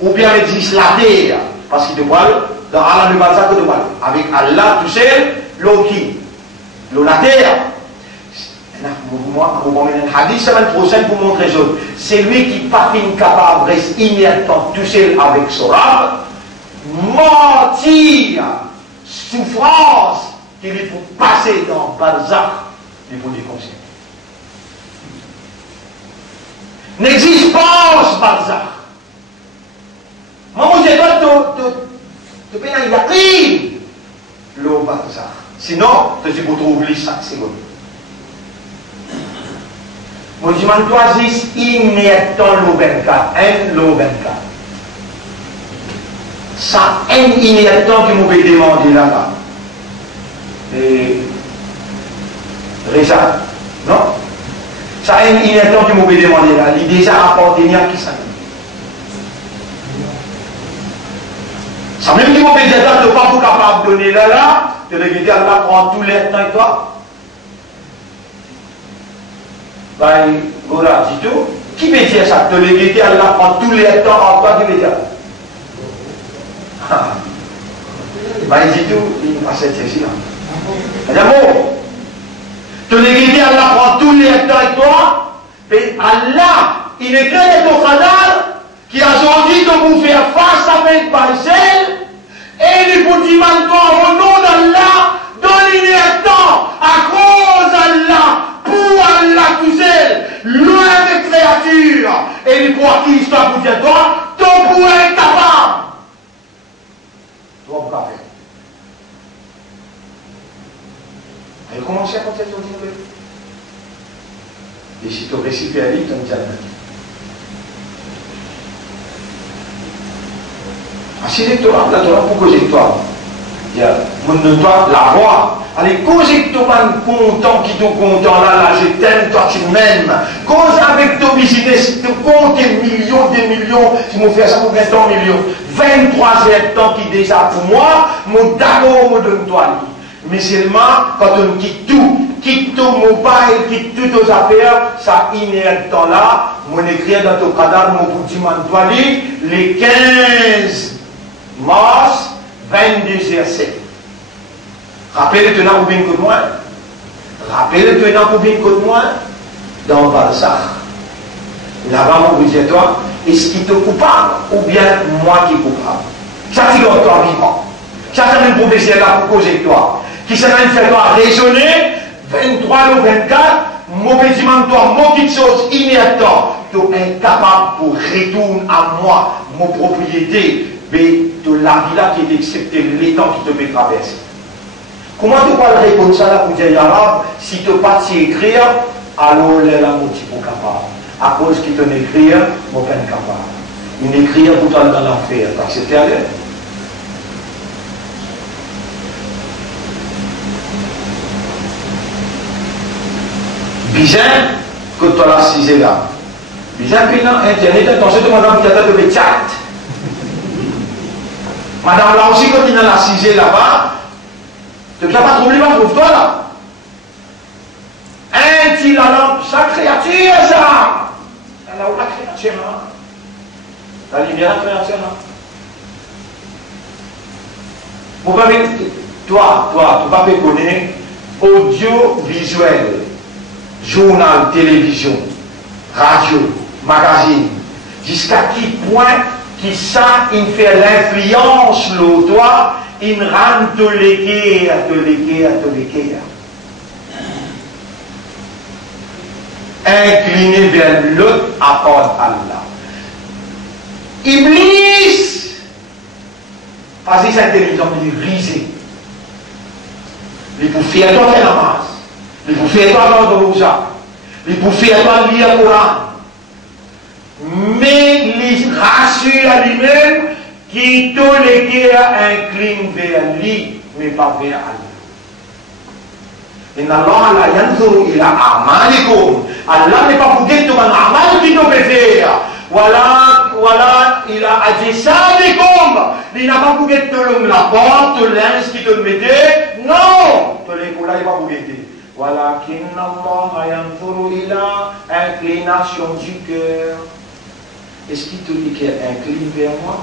ou bien médis la terre, parce qu'il te voit, dans Allah, le bazar, te voit. Avec Allah, tu sais, l'eau qui? L'eau la terre. Moi, vous m'en un hadith, ça va être prochain pour montrer les autres. C'est lui qui pas incapable, reste inhérent, tout seul avec son rab, mentir, souffrance, qu'il faut passer dans Barzakh, il faut déconseiller. N'existe pas ce Barzakh. Moi, je dois te payer un yaqin, le Barzakh. Sinon, tu peux trouver ça, c'est bon. Moi, je m'en dois inhérent le 24, le 24. Ça, un inhérent qui m'avait demandé là-bas. Et Reza, non? Ça, un inhérent qui m'avait demandé là, il déjà apporté à qui ça? dis mon médiateur, tu n'es pas capable de donner là, tu as dit Allah prend tous les temps et toi. Ben, voilà, dis tout. Qui veut dire ça? Tu l'as dit Allah prend tous les temps en toi, qui veut dire? Ben, dis tout, il passe ici là. D'amour. Tu l'as dit Allah prend tous les temps et toi, mais Allah, il est créé ton canal qui a choisi de vous faire face avec Baïsel. Et il vous dit maintenant au nom d'Allah, donnez-lui un temps à cause d'Allah, pour Allah tout seul, loin des créatures. Et il pour qui histoire pour dire toi, ton pour être capable. Toi, vous faire. Et commencez à compter sur Dieu. Et si tu réussis à aller, tu me dis si l'électorat, la Torah pour causer toi, il y a la voix. Allez, causer toi, content, qui t'ont content, là, je t'aime, toi tu m'aimes. Cause avec ton business, tu comptes des millions, tu m'as fait ça pour 20 millions. 23 temps qui déjà pour moi, mon d'amour me donne toi. Mais seulement, quand on quitte ton mobile, quitte toutes tes affaires, ça inerte temps là, mon écrit dans ton cadavre, mon bout de les 15 mars 22h07. Rappelez-le tenant pour bien que moi. Rappelez-le tenant pour bien que moi. Dans Balzac. Là-bas, mon vous toi, est-ce qu'il te coupable ou bien moi qui est coupable? Ça, c'est toi vivant. Ça, c'est un professeur là pour causer toi. Qui s'est même fait toi raisonner 23 ou 24, mauvais dimanche, toi, mauvais chose inéatant. Tu es incapable pour retourner à moi, mon propriété. Mais de la vie là qui est accepté, les temps qui te fait traverser. Comment tu peux répondre ça là pour dire arabe si tu pas écrire, alors là, mon petit peu capable. À cause qu'il te écrire, mon peine capable. Il écrire pour toi dans l'enfer. Tu acceptes à l'aide. Bizarre que tu as la cisé là. Bizarre que dans Internet, attention, tu m'as dit de chat. Madame là aussi, quand il a la cisée là-bas, tu ne peux pas trouver, trouve-toi là. Un petit là, sa créature, ça. Elle a où la créature là? La lumière, la créature là. Vous pouvez, toi, tu ne peux pas connaître audiovisuel, journal, télévision, radio, magazine, jusqu'à qui point qui ça, il fait l'influence, le toi, il rend de l'équerre. Incliné vers l'autre, apporte Allah. Iblis, parce que c'est intelligent, il est risé. Il peut faire toi faire la masse. Il peut faire toi dans le rosa. Il peut faire toi lire le Coran. Mais il rassure à lui-même qui tous les guerres incline vers lui, mais pas vers Allah. Inna Allah la yanzuru ila amalikum. Allah n'est pas pour dire que tu as un amal qui te peut faire. Voilà, il a ajisadikum. Il n'a pas pour dire que tu la porte, l'ince qui te mettait. Non, tu les coulais pas pour dire. Voilà, qu'inna Allah yanzuru ila inclination du cœur. Est-ce qu'il te dit qu'elle incline vers moi?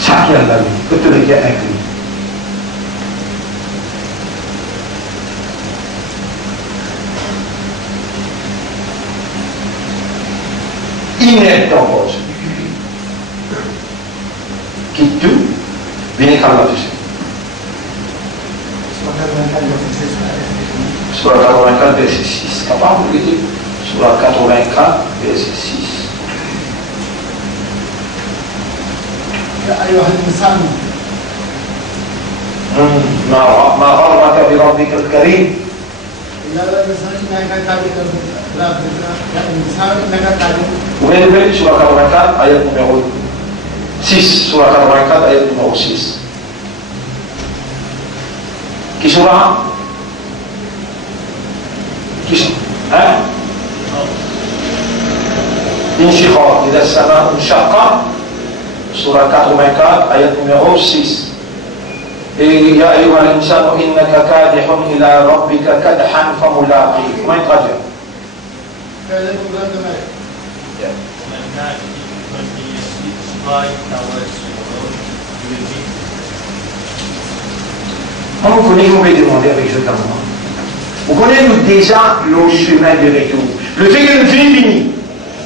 Ça qui est la vie, que te dit qu'elle incline. Inerte en cause. Quitte tout, viens quand la toucher. Sur la 84, verset 6. Capable de le dire? Sur la 84, verset 6. ما غرك بربك الكريم. Ouvrez sur la 84, ayat numéro 6. Sur la 84, ayat numéro 6. Qui sera? Qui sont? Hein? Inshikha, il a sama Unshaqa, surah 84, ayat numéro 6. Et ya ayyuhal insanu innaka kadihun ila rabbika kadhan famulaqih. Comment il traduit? Vous connaissez, vous pouvez demander avec ce temps. Vous connaissez déjà le chemin de retour. Le fait que nous finissons,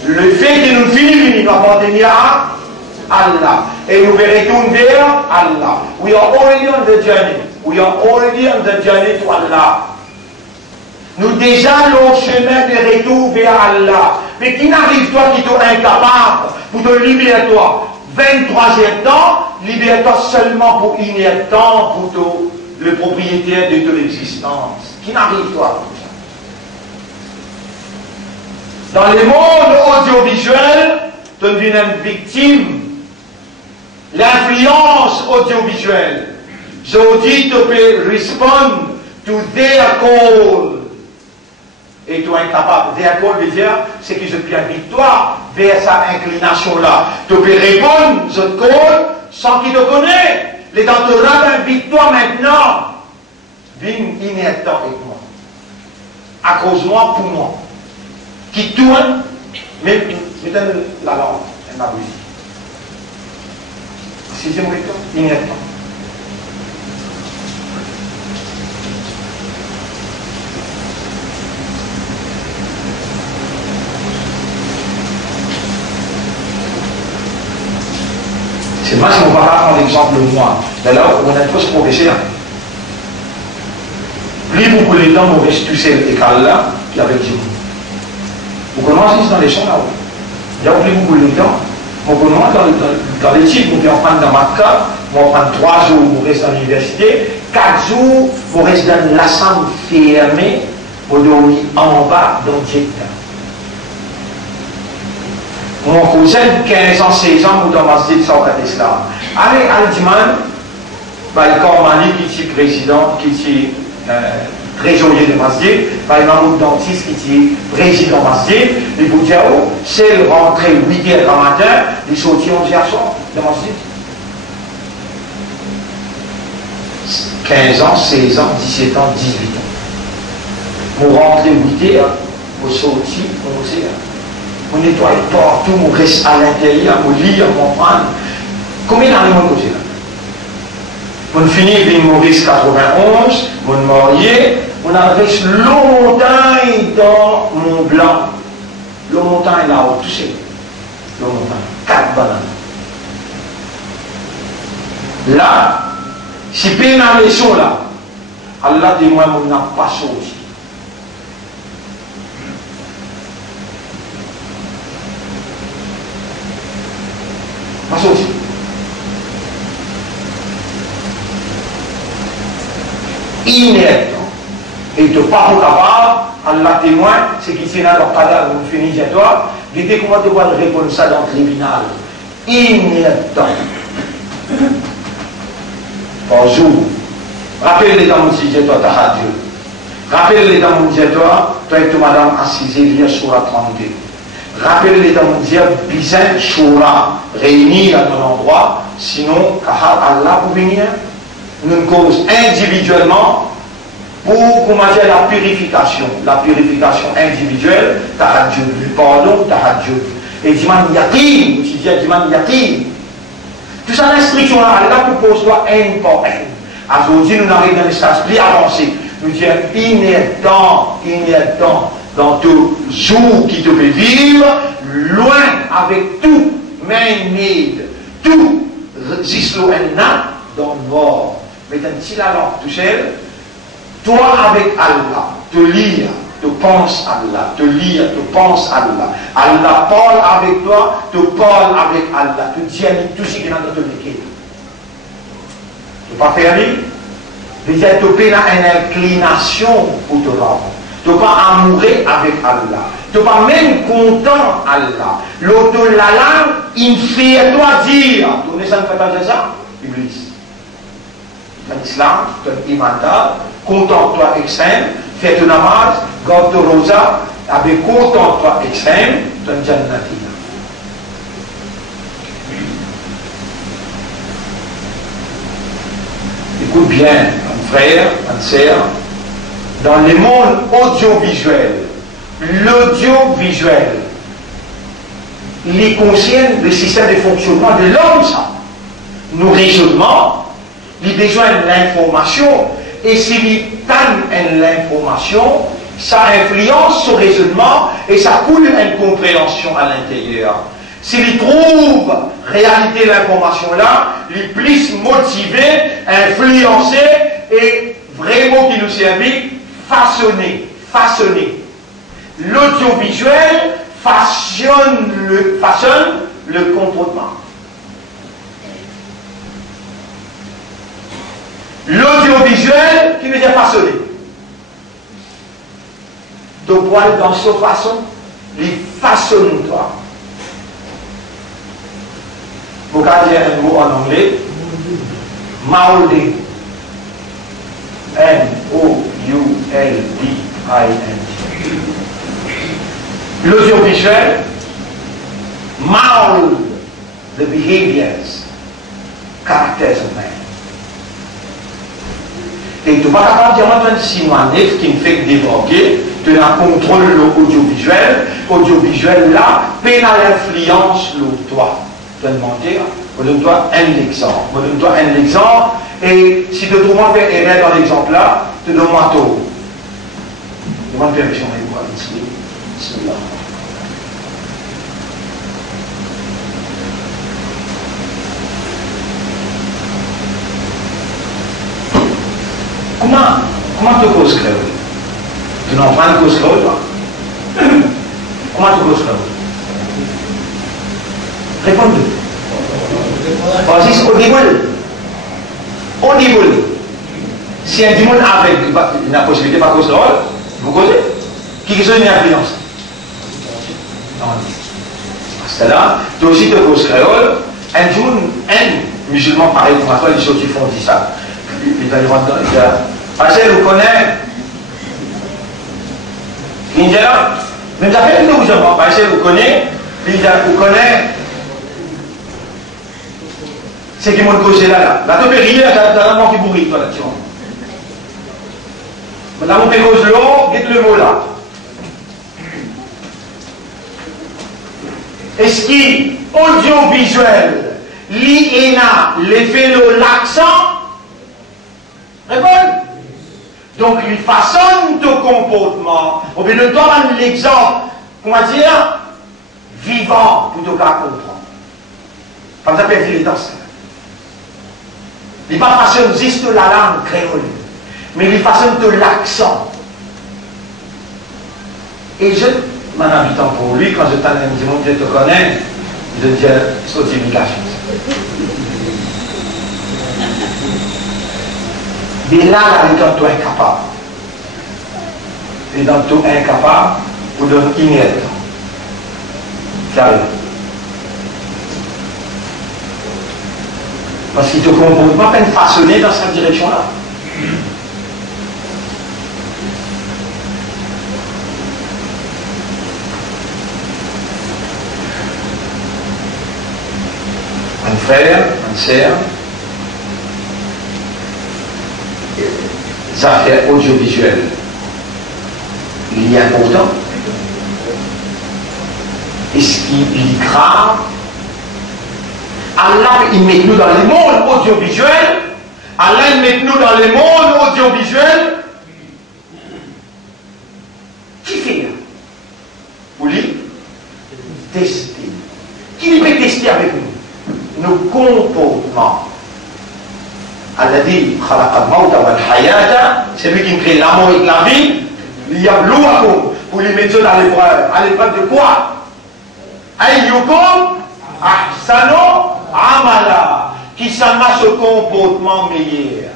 le fait que nous finissons, nous appartenons à Allah. Et nous retournons vers Allah. We are already on the journey. We are already on the journey to Allah. Nous déjà le chemin de retour vers Allah. Mais qui n'arrive toi qui est incapable pour te libérer toi 23e temps, libère-toi seulement pour une temps pour le propriétaire de ton existence. Qui n'arrive toi comme ça? Dans le monde audiovisuel, tu deviens une victime. L'influence audiovisuelle. Je dis tu peux répondre to their call. Et tu es incapable. Their call veut dire, c'est que je t'invite toi vers sa inclination-là. Tu peux répondre ce call sans qu'il te connaisse. Les doctorats invite-toi maintenant. Viens inerte avec moi. À cause de moi, pour moi. Qui tourne, mais mettez la langue, elle m'a dit. Si c'est moi, inerte. C'est moi, si on va prendre l'exemple de moi. D'ailleurs, on a tous progressé. Plus beaucoup de temps, on reste tout seul et là, puis avec Dieu. Vous commencez dans les champs là-haut. Il y a plus beaucoup de temps. On commence dans les types, on peut en prendre dans ma carte, on va prendre 3 jours, on reste à l'université, 4 jours, on reste dans l'assemblée fermée, on dormir en bas dans le jet. Mon cousin, 15 ans, 16 ans, dans ma cité de Saint-Islam. Allez, Aldiman, le corps Mali, qui est président, qui est trésorier de masjid, par exemple, dentiste qui est président de masjid, et pour dire, oh, c'est le rentrée 8h du matin, il sortit 11h soir de masjid. 15 ans, 16 ans, 17 ans, 18 ans. Pour rentrer 8h, pour sortir 11h. On nettoie partout, on reste à l'intérieur, on lit, on prend. Combien d'années on cause là? On finit avec Maurice 91, on marié, on reste longtemps dans Mont Blanc. Le montagne là-haut, tu sais. Le montagne, 4 bananes. Là, si peine à l'échon là, Allah dit moi, on n'a pas sorti. Pas sorti. Inerte. Et de pas capable, Allah témoin, c'est qui c'est là dans le cadavre, on finit à toi, l'idée comment tu vas répondre ça dans le tribunal. Inerte. Par jour. Rappelle-les dans mon sujet, toi, ta radio. Rappelle-les dans mon sujet, toi, et toi, madame, assisée, lire sur la 32. Rappelle-les dans mon sujet, Bizin, Shura, réunis à un endroit, sinon, Allah pour venir, nous cause individuellement pour commencer la purification individuelle, tahajjud, le pardon, tahajjud. Et diman yakin, tu dis diman yakin. Tout ça, l'instruction là, Allah propose toi un par un. Aujourd'hui, nous arrivons dans les stades plus avancés. Nous disons inétant dans tout jour qui te fait vivre, loin avec tout, man-made, tout, zislo en dans le mort. Mais un petit la langue tout seul, toi avec Allah, te lire, te pense Allah, te lire, te pense Allah. Allah parle avec toi, te parle avec Allah, te dit tout ce qui est dans ton équipe. Tu ne peux pas faire lire, mais tu as une inclination pour te rendre. Tu ne peux pas amourer avec Allah. Tu ne peux pas même content Allah. L'autre la langue, il fait toi dire. Tu ne sais pas ça? Iblis. Dans l'islam, tu es imandal, contente-toi extrême, fais ton namaz, Gato Rosa avait content extrême dans Jannatina. Écoute bien, mon frère, ma sœur, dans le monde audiovisuel, l'audiovisuel, il concerne le système de fonctionnement de l'homme, ça. Nos raisonnements, il a besoin de l'information, et s'il y a l'information, ça influence son raisonnement et ça coule une compréhension à l'intérieur. S'il trouve réalité l'information là, il est plus motivé, influencé et vraiment qui nous servit, façonner. L'audiovisuel façonne le comportement. L'audiovisuel qui veut dire façonner. Donc, dans sa façon, il façonne toi. Vous pouvez dire un mot en anglais. Molding. M-O-U-L-D-I-N-G. L'audiovisuel mold the behaviors, characters of man. Et tu vas capable de dire maintenant si moi neuf qui me fait débloquer, tu as contrôle l'audiovisuel là, peine à l'influence le toi. Tu vas demander, je donne-toi un exemple, et si tu trouves faire erreur dans l'exemple là, tu donnes-moi tout. Demande permission avec moi, bismillah. Comment tu causes créole? Tu n'en prends une cause créole, toi? Comment tu causes créole? Réponds-le. Vas-y, audible. Si un démon avec une possibilité de cause créole, vous causez? Qui est une influence? Parce que là, tu aussi te causes créole, un jour, un musulman pareil comme toi, les choses qui font dit ça. Il va dire, Pascal, vous connaissez Ninja, mais vous avez une chose, Pascal, vous connaissez vous connaissez c'est qui m'a causé là. Là, tu peux rire, t'as un mot qui bourrit, toi, là-dessus. Là, on peut causer l'eau, dites le mot là. Est-ce qu'il audiovisuel, l'INA, l'effet l'accent? Réponds. Donc, il façonne ton comportement. On peut donner l'exemple, comment dire, vivant, pour te comprendre. Comme ça, peut dire dans ça. Il ne façonne juste la langue créole, mais il façonne de l'accent. Et je, mon habitant pour lui, quand je te connais, je dis, c'est aussi une cachette. Mais là, il est dans tout incapable. Il est dans tout incapable ou dans inerte. Sérieux. Parce qu'il ne te compose pas peine façonner dans cette direction-là. Un frère, une sœur, les affaires audiovisuelles, il est important. Est-ce qu'il est grave? Allah, il met nous dans le monde audiovisuel. Allah, il met nous dans le monde audiovisuel. Qui fait? Vous lui tester. Qui peut tester avec nous? Nos comportements. Allah dit, c'est lui qui crée l'amour et la vie. Il y a l'ouakoum pour les mettre dans l'épreuve. À l'épreuve de quoi? Ayyukum ahsanu amala. Qui s'en marche au comportement meilleur.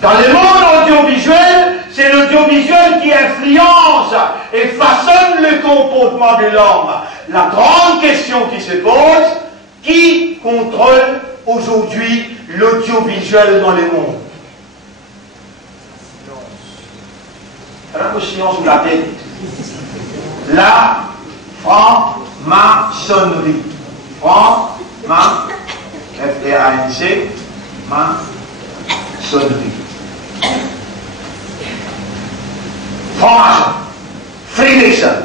Dans le monde audiovisuel, c'est l'audiovisuel qui influence et façonne le comportement de l'homme. La grande question qui se pose, qui contrôle aujourd'hui l'audiovisuel dans le monde? Un coup silence sous la tête. La franc-maçonnerie. F-R-A-N-C, maçonnerie. Franc-maçon. Freemason.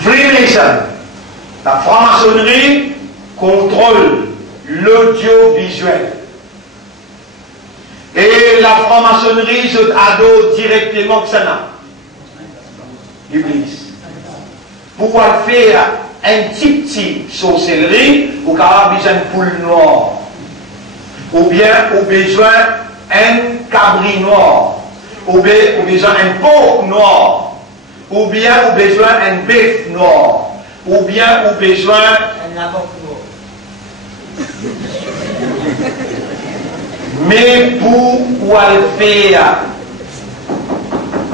Freemason. La franc-maçonnerie contrôle l'audiovisuel. Et la franc-maçonnerie se adore directement que ça n'a. L'Église. Pour faire un petit sorcellerie, ou car besoin de poule noire. Ou bien, au besoin un cabri noir. Ou besoin un porc noir. Ou bien, au besoin un bœuf noir. Ou bien, au besoin un lapin noir. Mais pour faire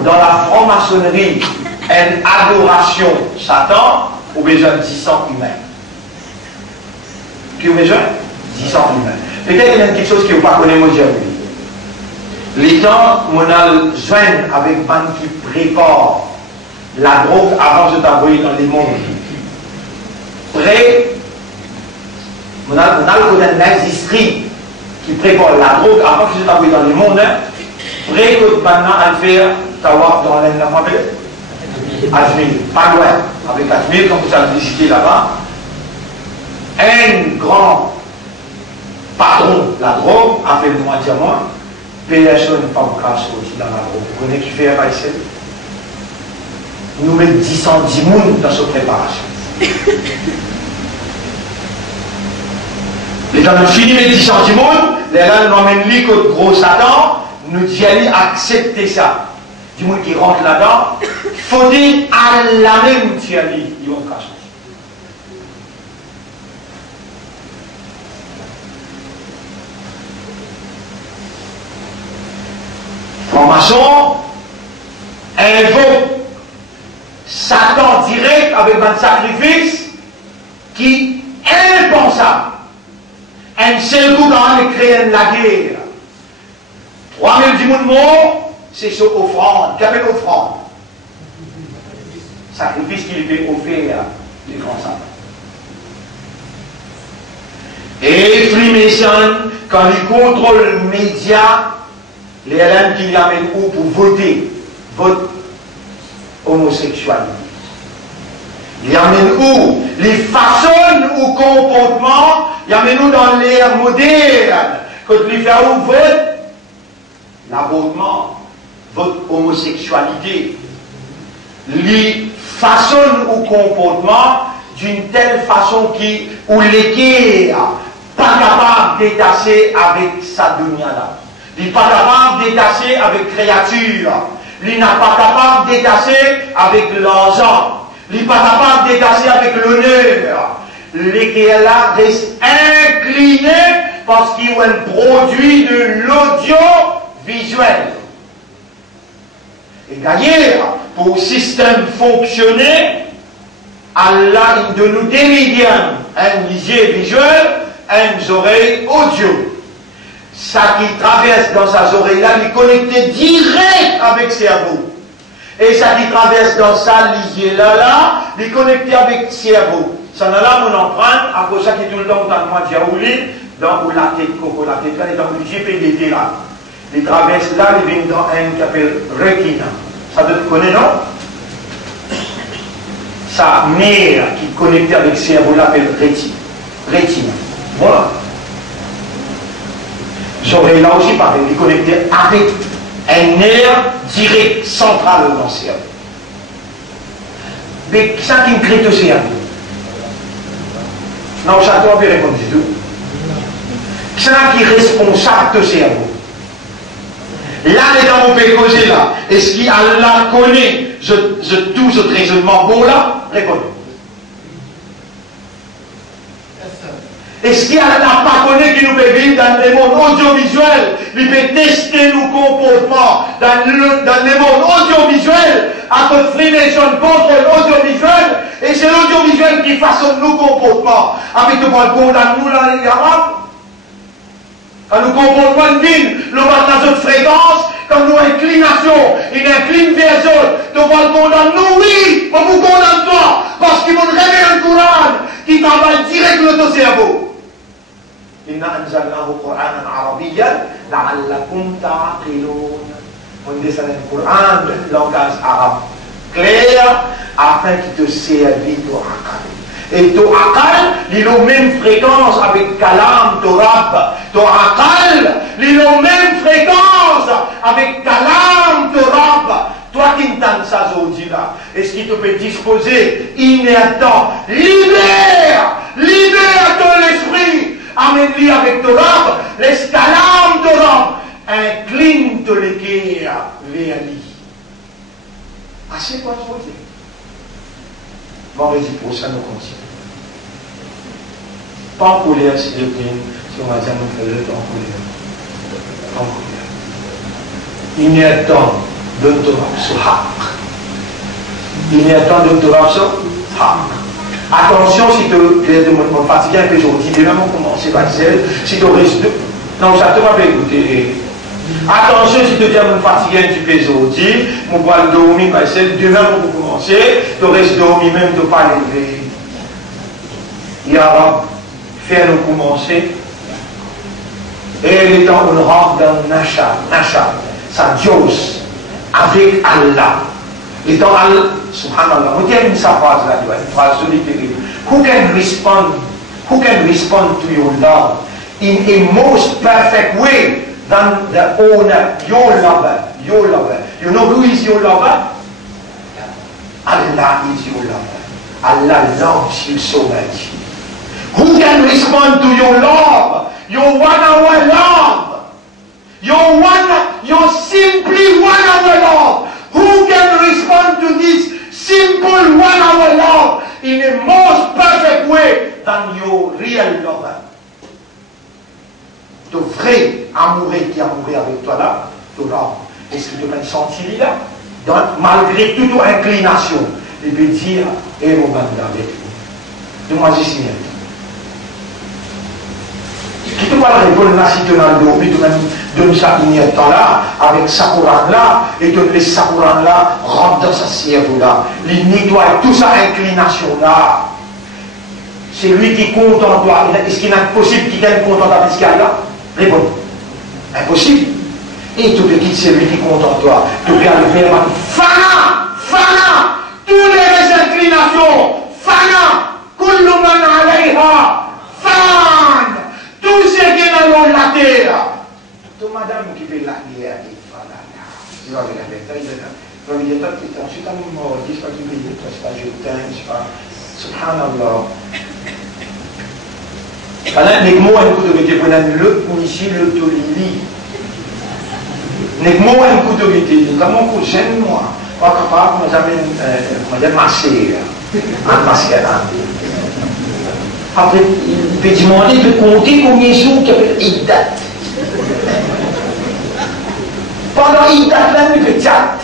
dans la franc-maçonnerie une adoration Satan, au besoin de 10 ans humains. Qui au besoin 10 ans humains. Peut-être qu'il y a une petite chose que vous ne connaissez pas aujourd'hui. Les temps, on a besoin avec ban qui prépare la drogue avant de t'envoyer dans les mondes. Prêt, on a le industrie qui prépare la drogue avant que je t'envoie dans les mondes. Prêt que maintenant à le faire, t'avoir dans l'enfant. Ajmir, pas loin, avec Ajmir, comme vous avez visité là-bas, un grand patron de la drogue, appelle-moi diamant, personne ne pas casse aussi dans la drogue. Vous connaissez qui fait un ici? Nous mettons 10 ans, 10 mounes dans cette préparation. Les gens nous finissent les 10 ans, 10 mounes, les gens nous emmènent les gros Satan, nous disons accepter ça. Du monde qui rentre là-dedans, faut-il à la même tiali, ils vont cacher. Franc-maçon invoque Satan direct avec un sacrifice qui est impensable. Un seul coup quand on crée la guerre. 3000 du monde mort. C'est ce offrande, qu'appelle offrande. Sacrifice qu'il fait offrir les grands saints. Et Freemason, quand il contrôle les médias, les LM qui y amènent où pour voter, vote homosexualité. Il y amène où? Les façons ou comportements, il y amène où dans l'ère moderne, quand il fait où vote l'avortement. Votre homosexualité, les façons ou comportements d'une telle façon où l'équerre n'est pas capable de détacher avec sa dunya-là. Il n'est pas capable de détacher avec créature. Il n'est pas capable de détacher avec l'argent. Il n'est pas capable de détacher avec l'honneur. L'équerre-là reste incliné parce qu'il est un produit de l'audiovisuel. Et d'ailleurs, pour le système fonctionner, Allah de nous déléguer un lisier visuel, un oreille audio. Ça qui traverse dans sa oreille-là, il est connecté direct avec le cerveau. Et ça qui traverse dans sa lisier-là, il est connecté avec le cerveau. Ça n'a là mon empreinte, à cause ça qui est tout le temps dans le mois de Jaouli, dans la tête, coco, la tête, là, dans le GPDT là. Les traverses là, ils viennent dans un qui s'appelle Retina. Ça te connaît, non? Sa mère qui est connectée avec le cerveau l'appelle Retina. Voilà. J'aurais là aussi pareil, il est connecté avec un nerf direct central dans le cerveau. Mais ça qui me crée le cerveau. Non, ça doit bien répondre du tout. C'est là qui est responsable de cerveau. Là, les gens vont faire causer là. Est-ce qu'Allah connaît tout ce raisonnement beau là? Répondez. Est-ce qu'Allah n'a pas connu qu'il nous peut vivre dans le monde audiovisuel? Il peut tester nos comportements dans le monde audiovisuel. À cause de Freemason contre l'audiovisuel. Et c'est l'audiovisuel qui façonne nos comportements. Avec le balcon dans nous, là, les arabes. Quand nous comprenons bien le dans notre fréquence, quand nous inclination, il incline vers les autres, nous allons condamner nous, oui, mais vous condamnez toi, parce qu'ils vont révéler un Coran qui travaille direct dans notre cerveau. Inna anzalnahu Qur'anan Arabiyyan la'allakum ta'qilun. On descend le Coran de langage arabe clair afin qu'il te serve ton akal. Et ton akal, il a la même fréquence avec kalam, ton rab. Ton akal, il a la même fréquence avec kalam, ton rab. Toi qui entends ça aujourd'hui là, est-ce qu'il te peut disposer immédiatement? Libère ton esprit, amène-lui avec ton rab, laisse kalam, ton rab, incline ton l'équerre vers lui. Assez quoi trop dire? Bon, vas-y, pour ça, nous continuons. Pas en colère, s'il te plaît, si on va dire, nous faisons en colère. Pas en colère. Il y a temps de te rendre sur haq. Il y a temps de te rendre sur haq. Attention, si tu es fatigué un peu aujourd'hui, demain, on commence par celle, si tu restes. Non, ça te va pas écouter. Attention, si tu es fatigué un petit peu aujourd'hui, on va dormir par celle, demain, on va commencer, tu restes dormir même, tu ne pas lever. Ya Rab, fais-nous commencer. Et les temps où on rentre dans Nasha, sa Dios, avec Allah. Les temps Allah, subhanallah, on dit une phrase là, une phrase solitaire. Who can respond to your love in a most perfect way than the owner, your lover? You know who is your lover? Allah is your lover. Allah loves you so much. Who can respond to your love? Your one-hour love. Your simply one-hour love. Who can respond to this simple one-hour love in a most perfect way than your real lover? Ton vrai amoureux qui a mouru avec toi là, ton love. Est-ce que tu peux sentir là? Donc, malgré toute inclination, il peut dire, et mon bande avec vous. Moi, j'y signe. Qui te va répondre là si tu as le dos, puis tu donnes ça un temps là, avec sa couronne là, et tu laisses sa couronne là, rentre dans sa cerveau là. Il nettoie toute sa inclination là. C'est lui qui compte en toi. Est-ce qu'il est impossible qu'il gagne compte en ta fiscale là? Réponds. Impossible. Et tout petit, c'est lui qui compte en toi. Tu peux aller faire Fana, toutes les inclinations, Fana, Kulluman alayha, Fan. Tout ce qui est dans la terre. Tout madame qui fait la guerre, il va là. Il va avec la bête. Il va dire, je suis dans le mort, je ne sais pas qui veut, je ne sais pas, je t'aime, je ne sais pas. Subhanallah. Alors, les mots, un coup de vérité, le ici, le tolili. Les mots, un coup de vérité, nous avons un coup de gêne, moi. Pas capable, nous avons massé. Un masque à après, il peut demander de compter combien de jours qu'il y a Iddat. Pendant Iddat, là, il peut chat.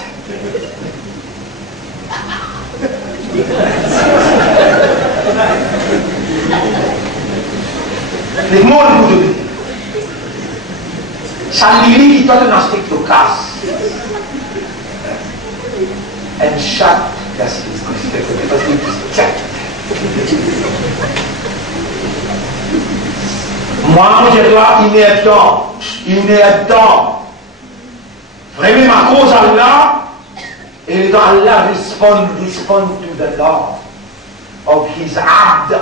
Les mots de vous donner. Ça limite qui doit être un strict de classe. Un chat, parce qu'il chat. Moi, je dois immédiatement. Vraiment, ma cause Allah, et dans Allah respond to the love of his abd.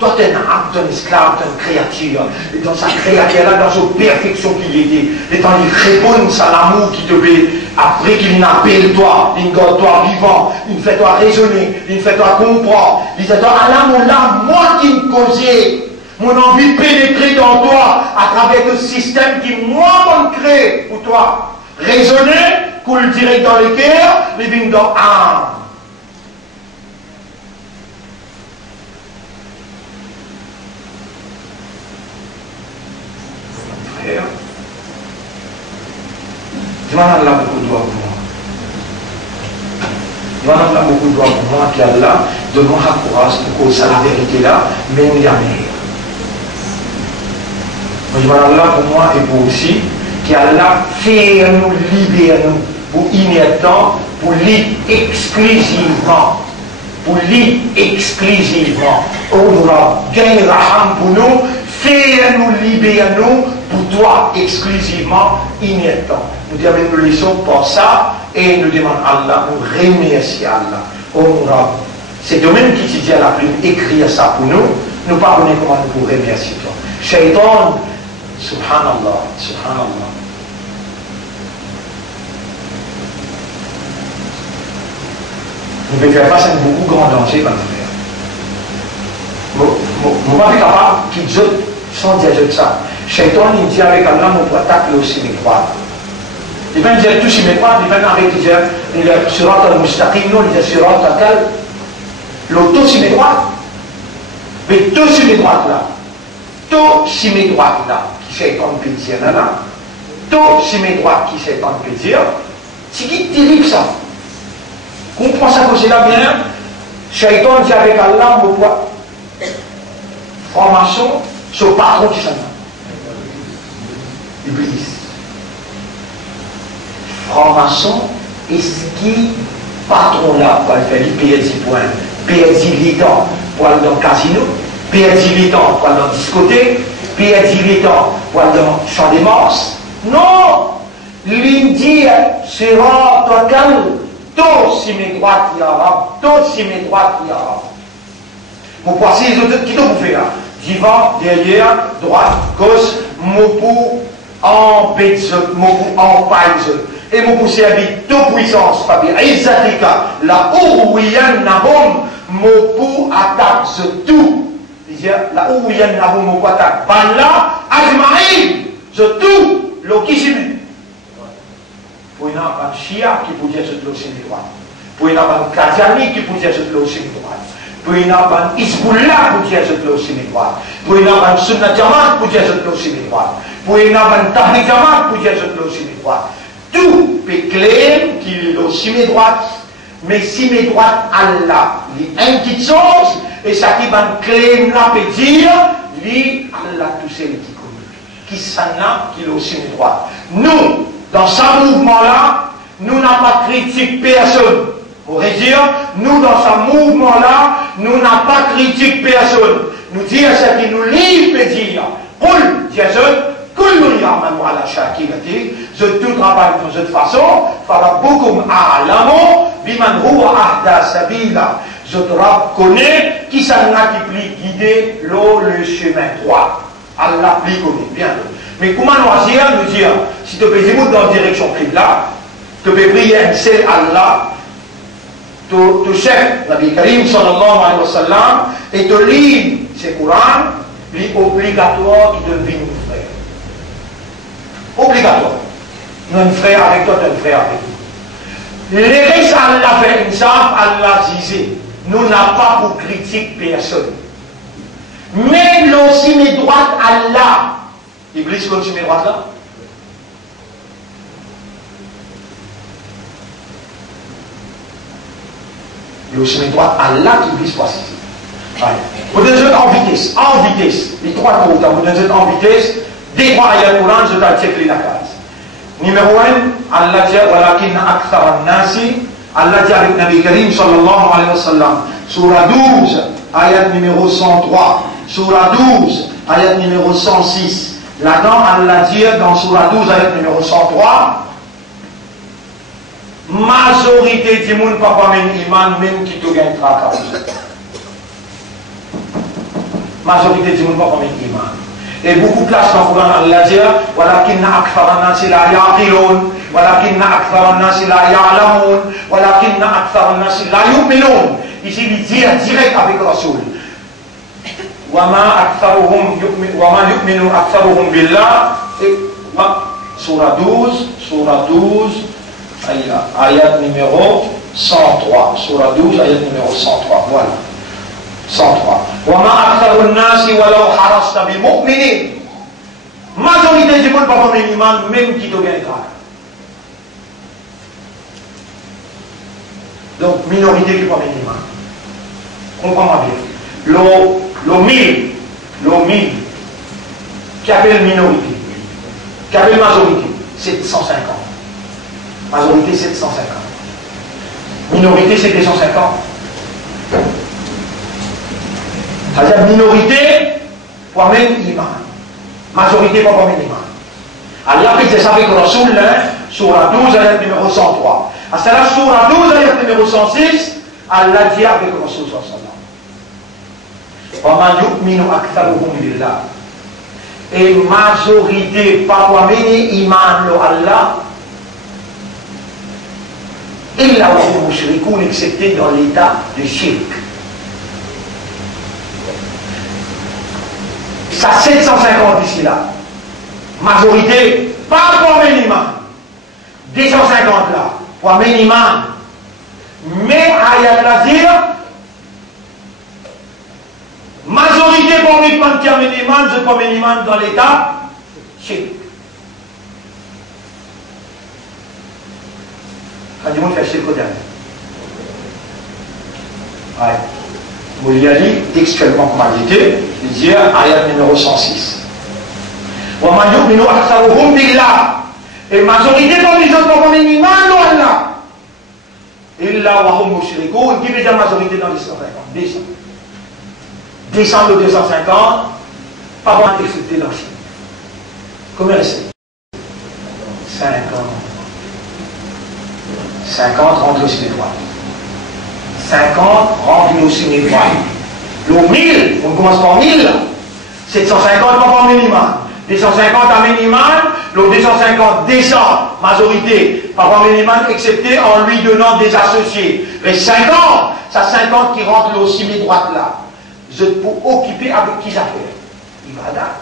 Toi, tu es un abd, un esclave, tu es une créature. Et dans sa créature-là, dans sa perfection qu'il était, et dans il répond à l'amour qui te fait, après qu'il n'appelle toi, il garde toi vivant, il fait toi raisonner, il fait toi comprendre, il fait toi, Allah, mon âme, moi qui me causais. Mon envie de pénétrer dans toi à travers le système qui, moi, me crée pour toi. Raisonner, coule direct dans le cœur, les vignes dans l'âme. Frère, je m'en ai là beaucoup de doigts pour moi. Je m'en ai là beaucoup de doigts pour moi, qui est là, donne-moi la courage pour cause à la vérité là, mais il y a meilleur. Je dis Allah pour moi et pour aussi, qui Allah fait nous libérer nous pour inertant, pour lire exclusivement. Pour lire exclusivement. Allah gagne raham pour nous, fait nous libérer nous pour toi exclusivement inertant. Nous disons nous laissons pour ça et nous demandons Allah, nous remercions Allah. Allah. C'est toi-même qui te dit à la plume écrire ça pour nous, nous pardonnons comment nous pourrons remercier toi. Shaitan, subhanallah, subhanallah. Nous pouvons faire face à un beaucoup grand danger par nous faire. Nous ne sommes pas capables qu'ils jetent sans dire ça. Shaitan, il dit avec Allah, nous pouvons attaquer aussi mes croix. Il va dire tous mes croix, il va avec dire, il est surat al-mustaqim, non, il est surat al-kal. L'auto si mes droites. Mais tout si mes droites là. Tout si mes droites là, qui Shaitan peut dire là. Tout si mes droites qui Shaitan peut dire. C'est qui terrible ça. Comprends ça que c'est là bien. Shaitan dit avec Allah, mon poids. Formation, ce patron qui s'en va. Iblis. Formation, et ce qui patron là, pour faire lui payer 10 points, payer 10 temps pour aller dans le casino, payer 10 temps pour aller dans la discothèque, payer 10 temps pour aller dans le champ des morses. Non! L'Indie sera total. Tous si mes droites y a, tous si mes droites y a. Vous passez les autres, qui vous fait là? Devant, derrière, droite, gauche, Mopou en bête, Mopou en paille. Et Mopou servi toute puissance, Fabi, Isatika, la Ououyan Nahom, Mopou attaque tout. La Ououyan Nahom, Mopou attaque. Bala, Ajmaïm, tout, l'Okishimu. Pour une femme chia qui peut dire ce que c'est droit. Pour une femme Kazani qui peut dire ce que c'est droit. Pour une femme Isboullah qui peut dire ce que c'est droit. Pour une femme Sunna Jamaat qui peut dire ce que c'est droit. Pour une femme Tahri Jamaat qui peut dire ce que c'est droit. Tout peut clair qu'il est aussi mes droits. Mais si mes droits Allah, il y a une petite chose, et ça qui va clair là peut dire, lui Allah tout seul qui connaît. Qui s'en a, qu'il est aussi mes droits. Nous, dans ce mouvement-là, nous n'avons pas critiqué personne. On pourrait dire, nous, dans ce mouvement-là, nous n'avons pas critiqué personne. Nous disons ce qui nous livre, dire, Qul, Jésus, Kullu ya'malu ala shakilati, je tout travaille de cette façon, farabbukum a'lamu, biman huwa ahda sabila. Je te connais qui s'en a qui plie guider le chemin droit. Allah plie connaît, bien. Mais comment nous dire, si tu peux dire dans la direction là, tu peux prier un seul Allah, tu chef, Nabi Karim sallallahu alayhi wa sallam, et tu lis ce Coran, il est obligatoire qu'il devienne un frère. Obligatoire. Nous un frère avec toi, tu es un frère avec nous. Les restes Allah fait une savent, Allah disait, nous n'avons pas pour critique personne. Mais aussi mes droits Allah. Iblis continue mes droits là. Il y a aussi mes droits Allah qui Iblis passe ici. Vous devez en vitesse, les trois côtés, vous devez en vitesse, des trois ayats Coran, je vais checker la case. Numéro 1, Allah dit, walakin akthar an-nasi, Allah dit avec Nabi Karim sallallahu alayhi wa sallam, surah 12, ayat numéro 103, surah 12, ayat numéro 106. Là-dedans, Allah dit dans surah 12, ayat numéro 103, majorité du monde pas pas même iman, même qui te gagne tracas. Majorité du monde pas pas même iman. Et beaucoup de places dans le Coran, Allah dit, walakinna akthar an-nasi la yaqilun, walakinna akthar an-nasi la ya'lamun, walakinna akthar an-nasi la yu'minun. Ici, il dit direct avec Rasoul. وما يؤمن أكثرهم بالله. Surah 12, ayat numéro 103. Surah 12, ayat numéro 103. Voilà. 103. وما أكثر الناس ولو حرصت بمؤمنين. Majorité du monde pas comme un imam, même qui te gagnera. Donc, minorité qui pas un imam. Comprends-moi bien. Le 1000 Qui appelle minorité? Qui appelle majorité? 750. Majorité 750. Minorité c'est 250. C'est-à-dire minorité pour même iman. Majorité pour même iman. Alors après c'est ça avec Rasoul, sur la 12 ayat numéro 103. À cela sur la 12 ayat numéro 106, Allah dit avec Rasoul sallallahu alayhi wa sallam. Et majorité par wamini iman lo Allah illa wa hum mushrikoun, excepté dans l'état de shirk. Ça 750 ici là. Majorité pas pour iman. 250 là pour iman. Mais ayat la dire majorité pour iman qui a iman, je prends iman dans l'état shirk. Quand du monde fait shirk au dernier. Ouais. Vous y allez textuellement comme il dit ayat numéro 106. Et majorité dans les autres comme iman ou Allah. Illa wa hum mushrikoun, qui veut dire majorité dans les 150. Descend le 250, pas vraiment excepté dans le chien. Combien c'est? 50. 50 rentre aussi les droits. 50 rentre aussi les droits. Le 1000, on commence par 1000. 750 pas par minimum. 250 à minimum, le 250 descend, majorité, pas par minimum, excepté en lui donnant des associés. Les 50, ça 50 qui rentre aussi mes droites là. Je pour occuper avec qui ça fait? Ibadat.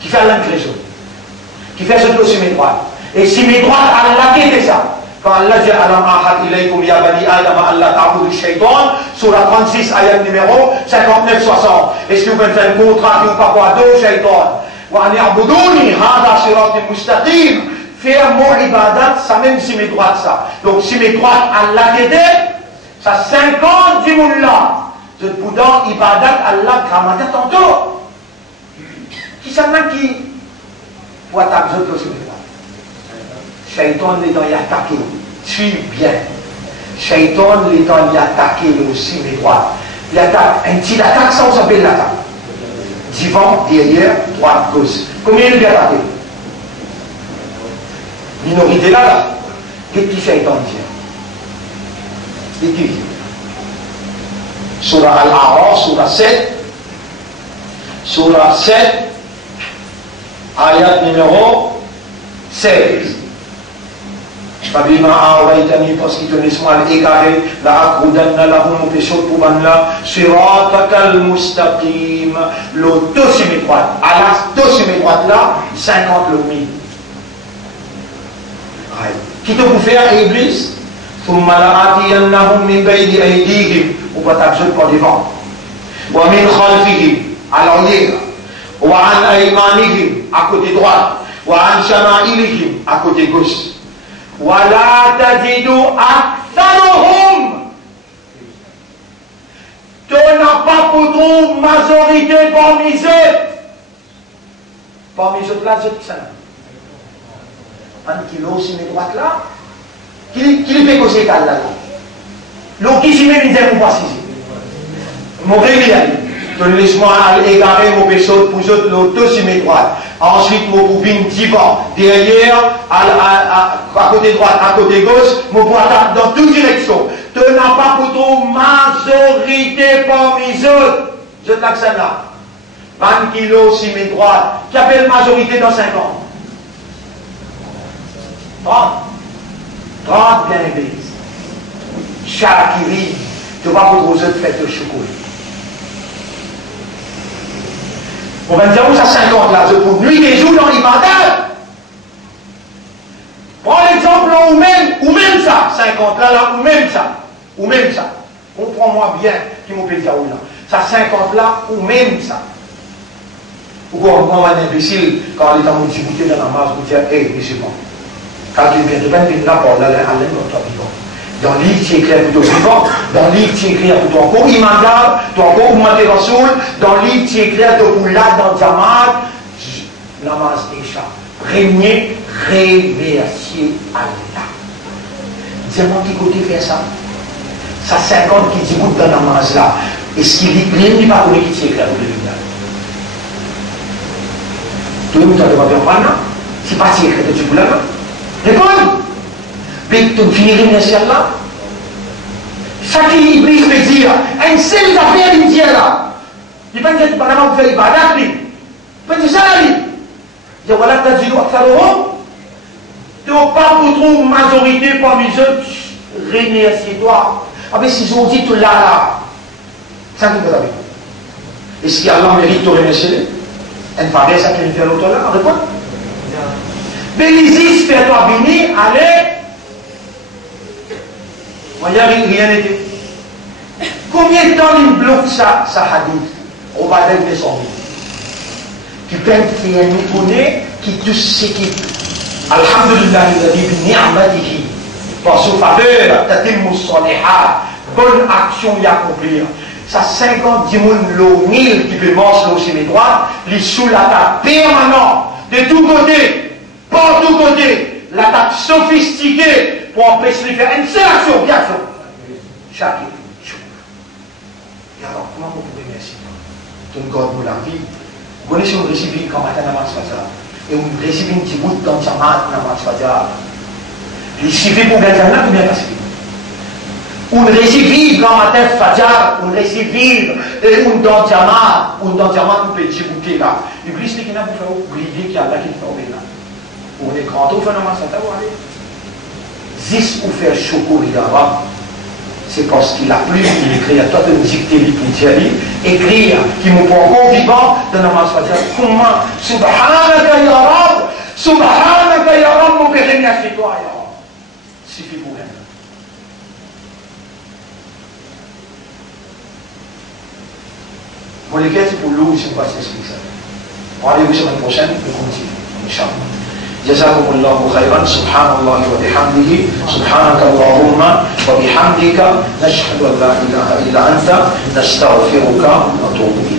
Qui fait l'impression. Qui fait ce aussi mes droites. Et si mes droites, Allah qui fait ça? Quand Allah dit Alam ahad ilaykum ya bani Adam Allah ta'budu shaytan, sur la 36 ayat numéro 59-60. Est-ce que vous pouvez faire un contrat qui vous pas quoi d'autre shaytan? Wa an ya'buduni hada siratul mustaqim. Faire mon ibadat, ça même si mes droites ça. Donc si mes droites Allah qui fait, ça 50 du monde là. Je vous donne ibadat Allah grammaire tantôt. Qui s'en a qui? Pour attaquer les autres aussi. Shaitan les dans y attaquer. Suis bien. Shaitan les dans y attaquer aussi mes droits. Il attaque. Un petit attaque, ça on s'appelle l'attaque. Devant, derrière, droite, gauche. Combien il vient attaquer? Minorité là. Qu'est-ce que Shaitan dit? Qu'est-ce qu'il dit? Surah Al-A'raf, Surah 7. Surah 7. Ayat numéro 16. Fabima awaitani parce qu'il te laisse mal égaré, la akrudanna lahum péchot pour banla, siratakal mustaqim, l'auto c'est droite. À la to c'est droite là, 50 le 1000. Qui te vous faire Iblis? Thumma la'atiyannahum min bayni aydihim, ou pas t'absout pour devant. Wa min khalfihim, à l'arrière. Wa an aymanihim, à côté droit. Wa an shama'ilihim, à côté gauche. Wala tajidu aktharuhum. Tu n'as pas pour trouver majorité parmi eux. Parmi eux là, c'est ça. Un kilo, si mes droites là, qui fait causer qu'elle là. Donc, qui s'y met une deuxième fois ici. Mon réel, tu laisse-moi égarer mon péché pour eux, l'auto, si mes droites. Ensuite, mon pouvine divan derrière, à côté droite, à côté gauche, mon poitrine dans toute direction. Tu n'as pas pour ton majorité parmi eux. Je t'accède là. 20 kilos si mes droites. Qui appelle majorité dans 5 ans? 30. 30 bien élevé. Chakiri. Tu vas pour aux autres fêtes de chocolat. On va dire où ça 50 là, je pour nuit et jour dans l'ibadat. Prends l'exemple ou même ça, 50 là, ou même ça. Comprends-moi bien qui m'ont dit là. Ça 50 là, ou même ça. Ou quand on va un imbécile, quand il est en difficulté dans la masse, vous dire, hé, mais c'est bon. Quand il vient de venir là pour aller à l'un de notre vivant. Dans le livre, tu écris pour ton vivant. Dans le livre, tu écris pour ton corps immanquable, ton corps augmenté dans le sol. Dans le livre, tu écris pour là dans le diamant. Namaz déjà. Régner, remercier Allah. Diamant qui côté fait ça? Ça 50 qui dit goûte dans la namaz là. Est-ce qu'il dit rien ni pas qui tu écris pour le vivant? Tout le monde a demandé en prendre. Si pas tu écris, tu peux là. Réponds. Mais tu finirais remercier Allah. Ça qui Iblis veut dire, un seul affaire il dit là. Il va dire que tu vas faire ibadat. Il va dire ça là. Il dit voilà, tu as dit que tu n'as pas pour trouver une majorité parmi eux, remercie-toi. Ah mais s'ils ont dit tout là, ça qui peut arriver. Est-ce qu'Allah mérite de remercier? Elle paraît ça qu'il fait l'autre là, répond. Mais l'Isis fait toi bénir, allez. Voyez, rien n'était. Combien de temps il bloque ça hadith? On va donner son vie. Qui peine qui est méconnu, qui touche ce qui. Alhamdulillah, il a dit, ni'matihi. Par sa faveur, tatimmu salihat. Bonne action y accomplir. Ça 50 dimoun l'eau 1000 qui peut manger l'eau sur les droits, les sous l'attaque permanente, de tous côtés, par tous côtés, l'attaque sophistiquée pour empêcher de faire une seule action, bien sûr. Chaque jour. Et alors, comment vous pouvez merci? Tout le corps pour la vie. Vous connaissez un récipient quand matin dans la fajar. Et un récipient qui goûte dans sa main dans la fajar. Il suffit pour gagner là, combien de un récipive quand matin fajar, un récipive et un dans diamant, un dans diamant pour petit goûter là. Iblis qui n'a pas fait oublier qu'il y a là qui fait là. On est grand au phénomène ça t'a allé. Zis ou faire chocolat d'arabe, c'est parce qu'il a plus écrit à toi de dicter l'épidémie, écrire qui me prend encore vivant de namaz fajar. Comment subhanaka ya Rab, subhanaka ya Rab, mon père remercie toi ya Rab. Suffit pour elle. Pour lesquels c'est pour l'eau, je ne sais pas si c'est ça. Rendez-vous semaine prochaine, on continue. Inch'Allah. جزاكم الله خيرا سبحان الله وبحمده سبحانك اللهم وبحمدك نشهد ان لا اله الا انت نستغفرك ونتوب اليك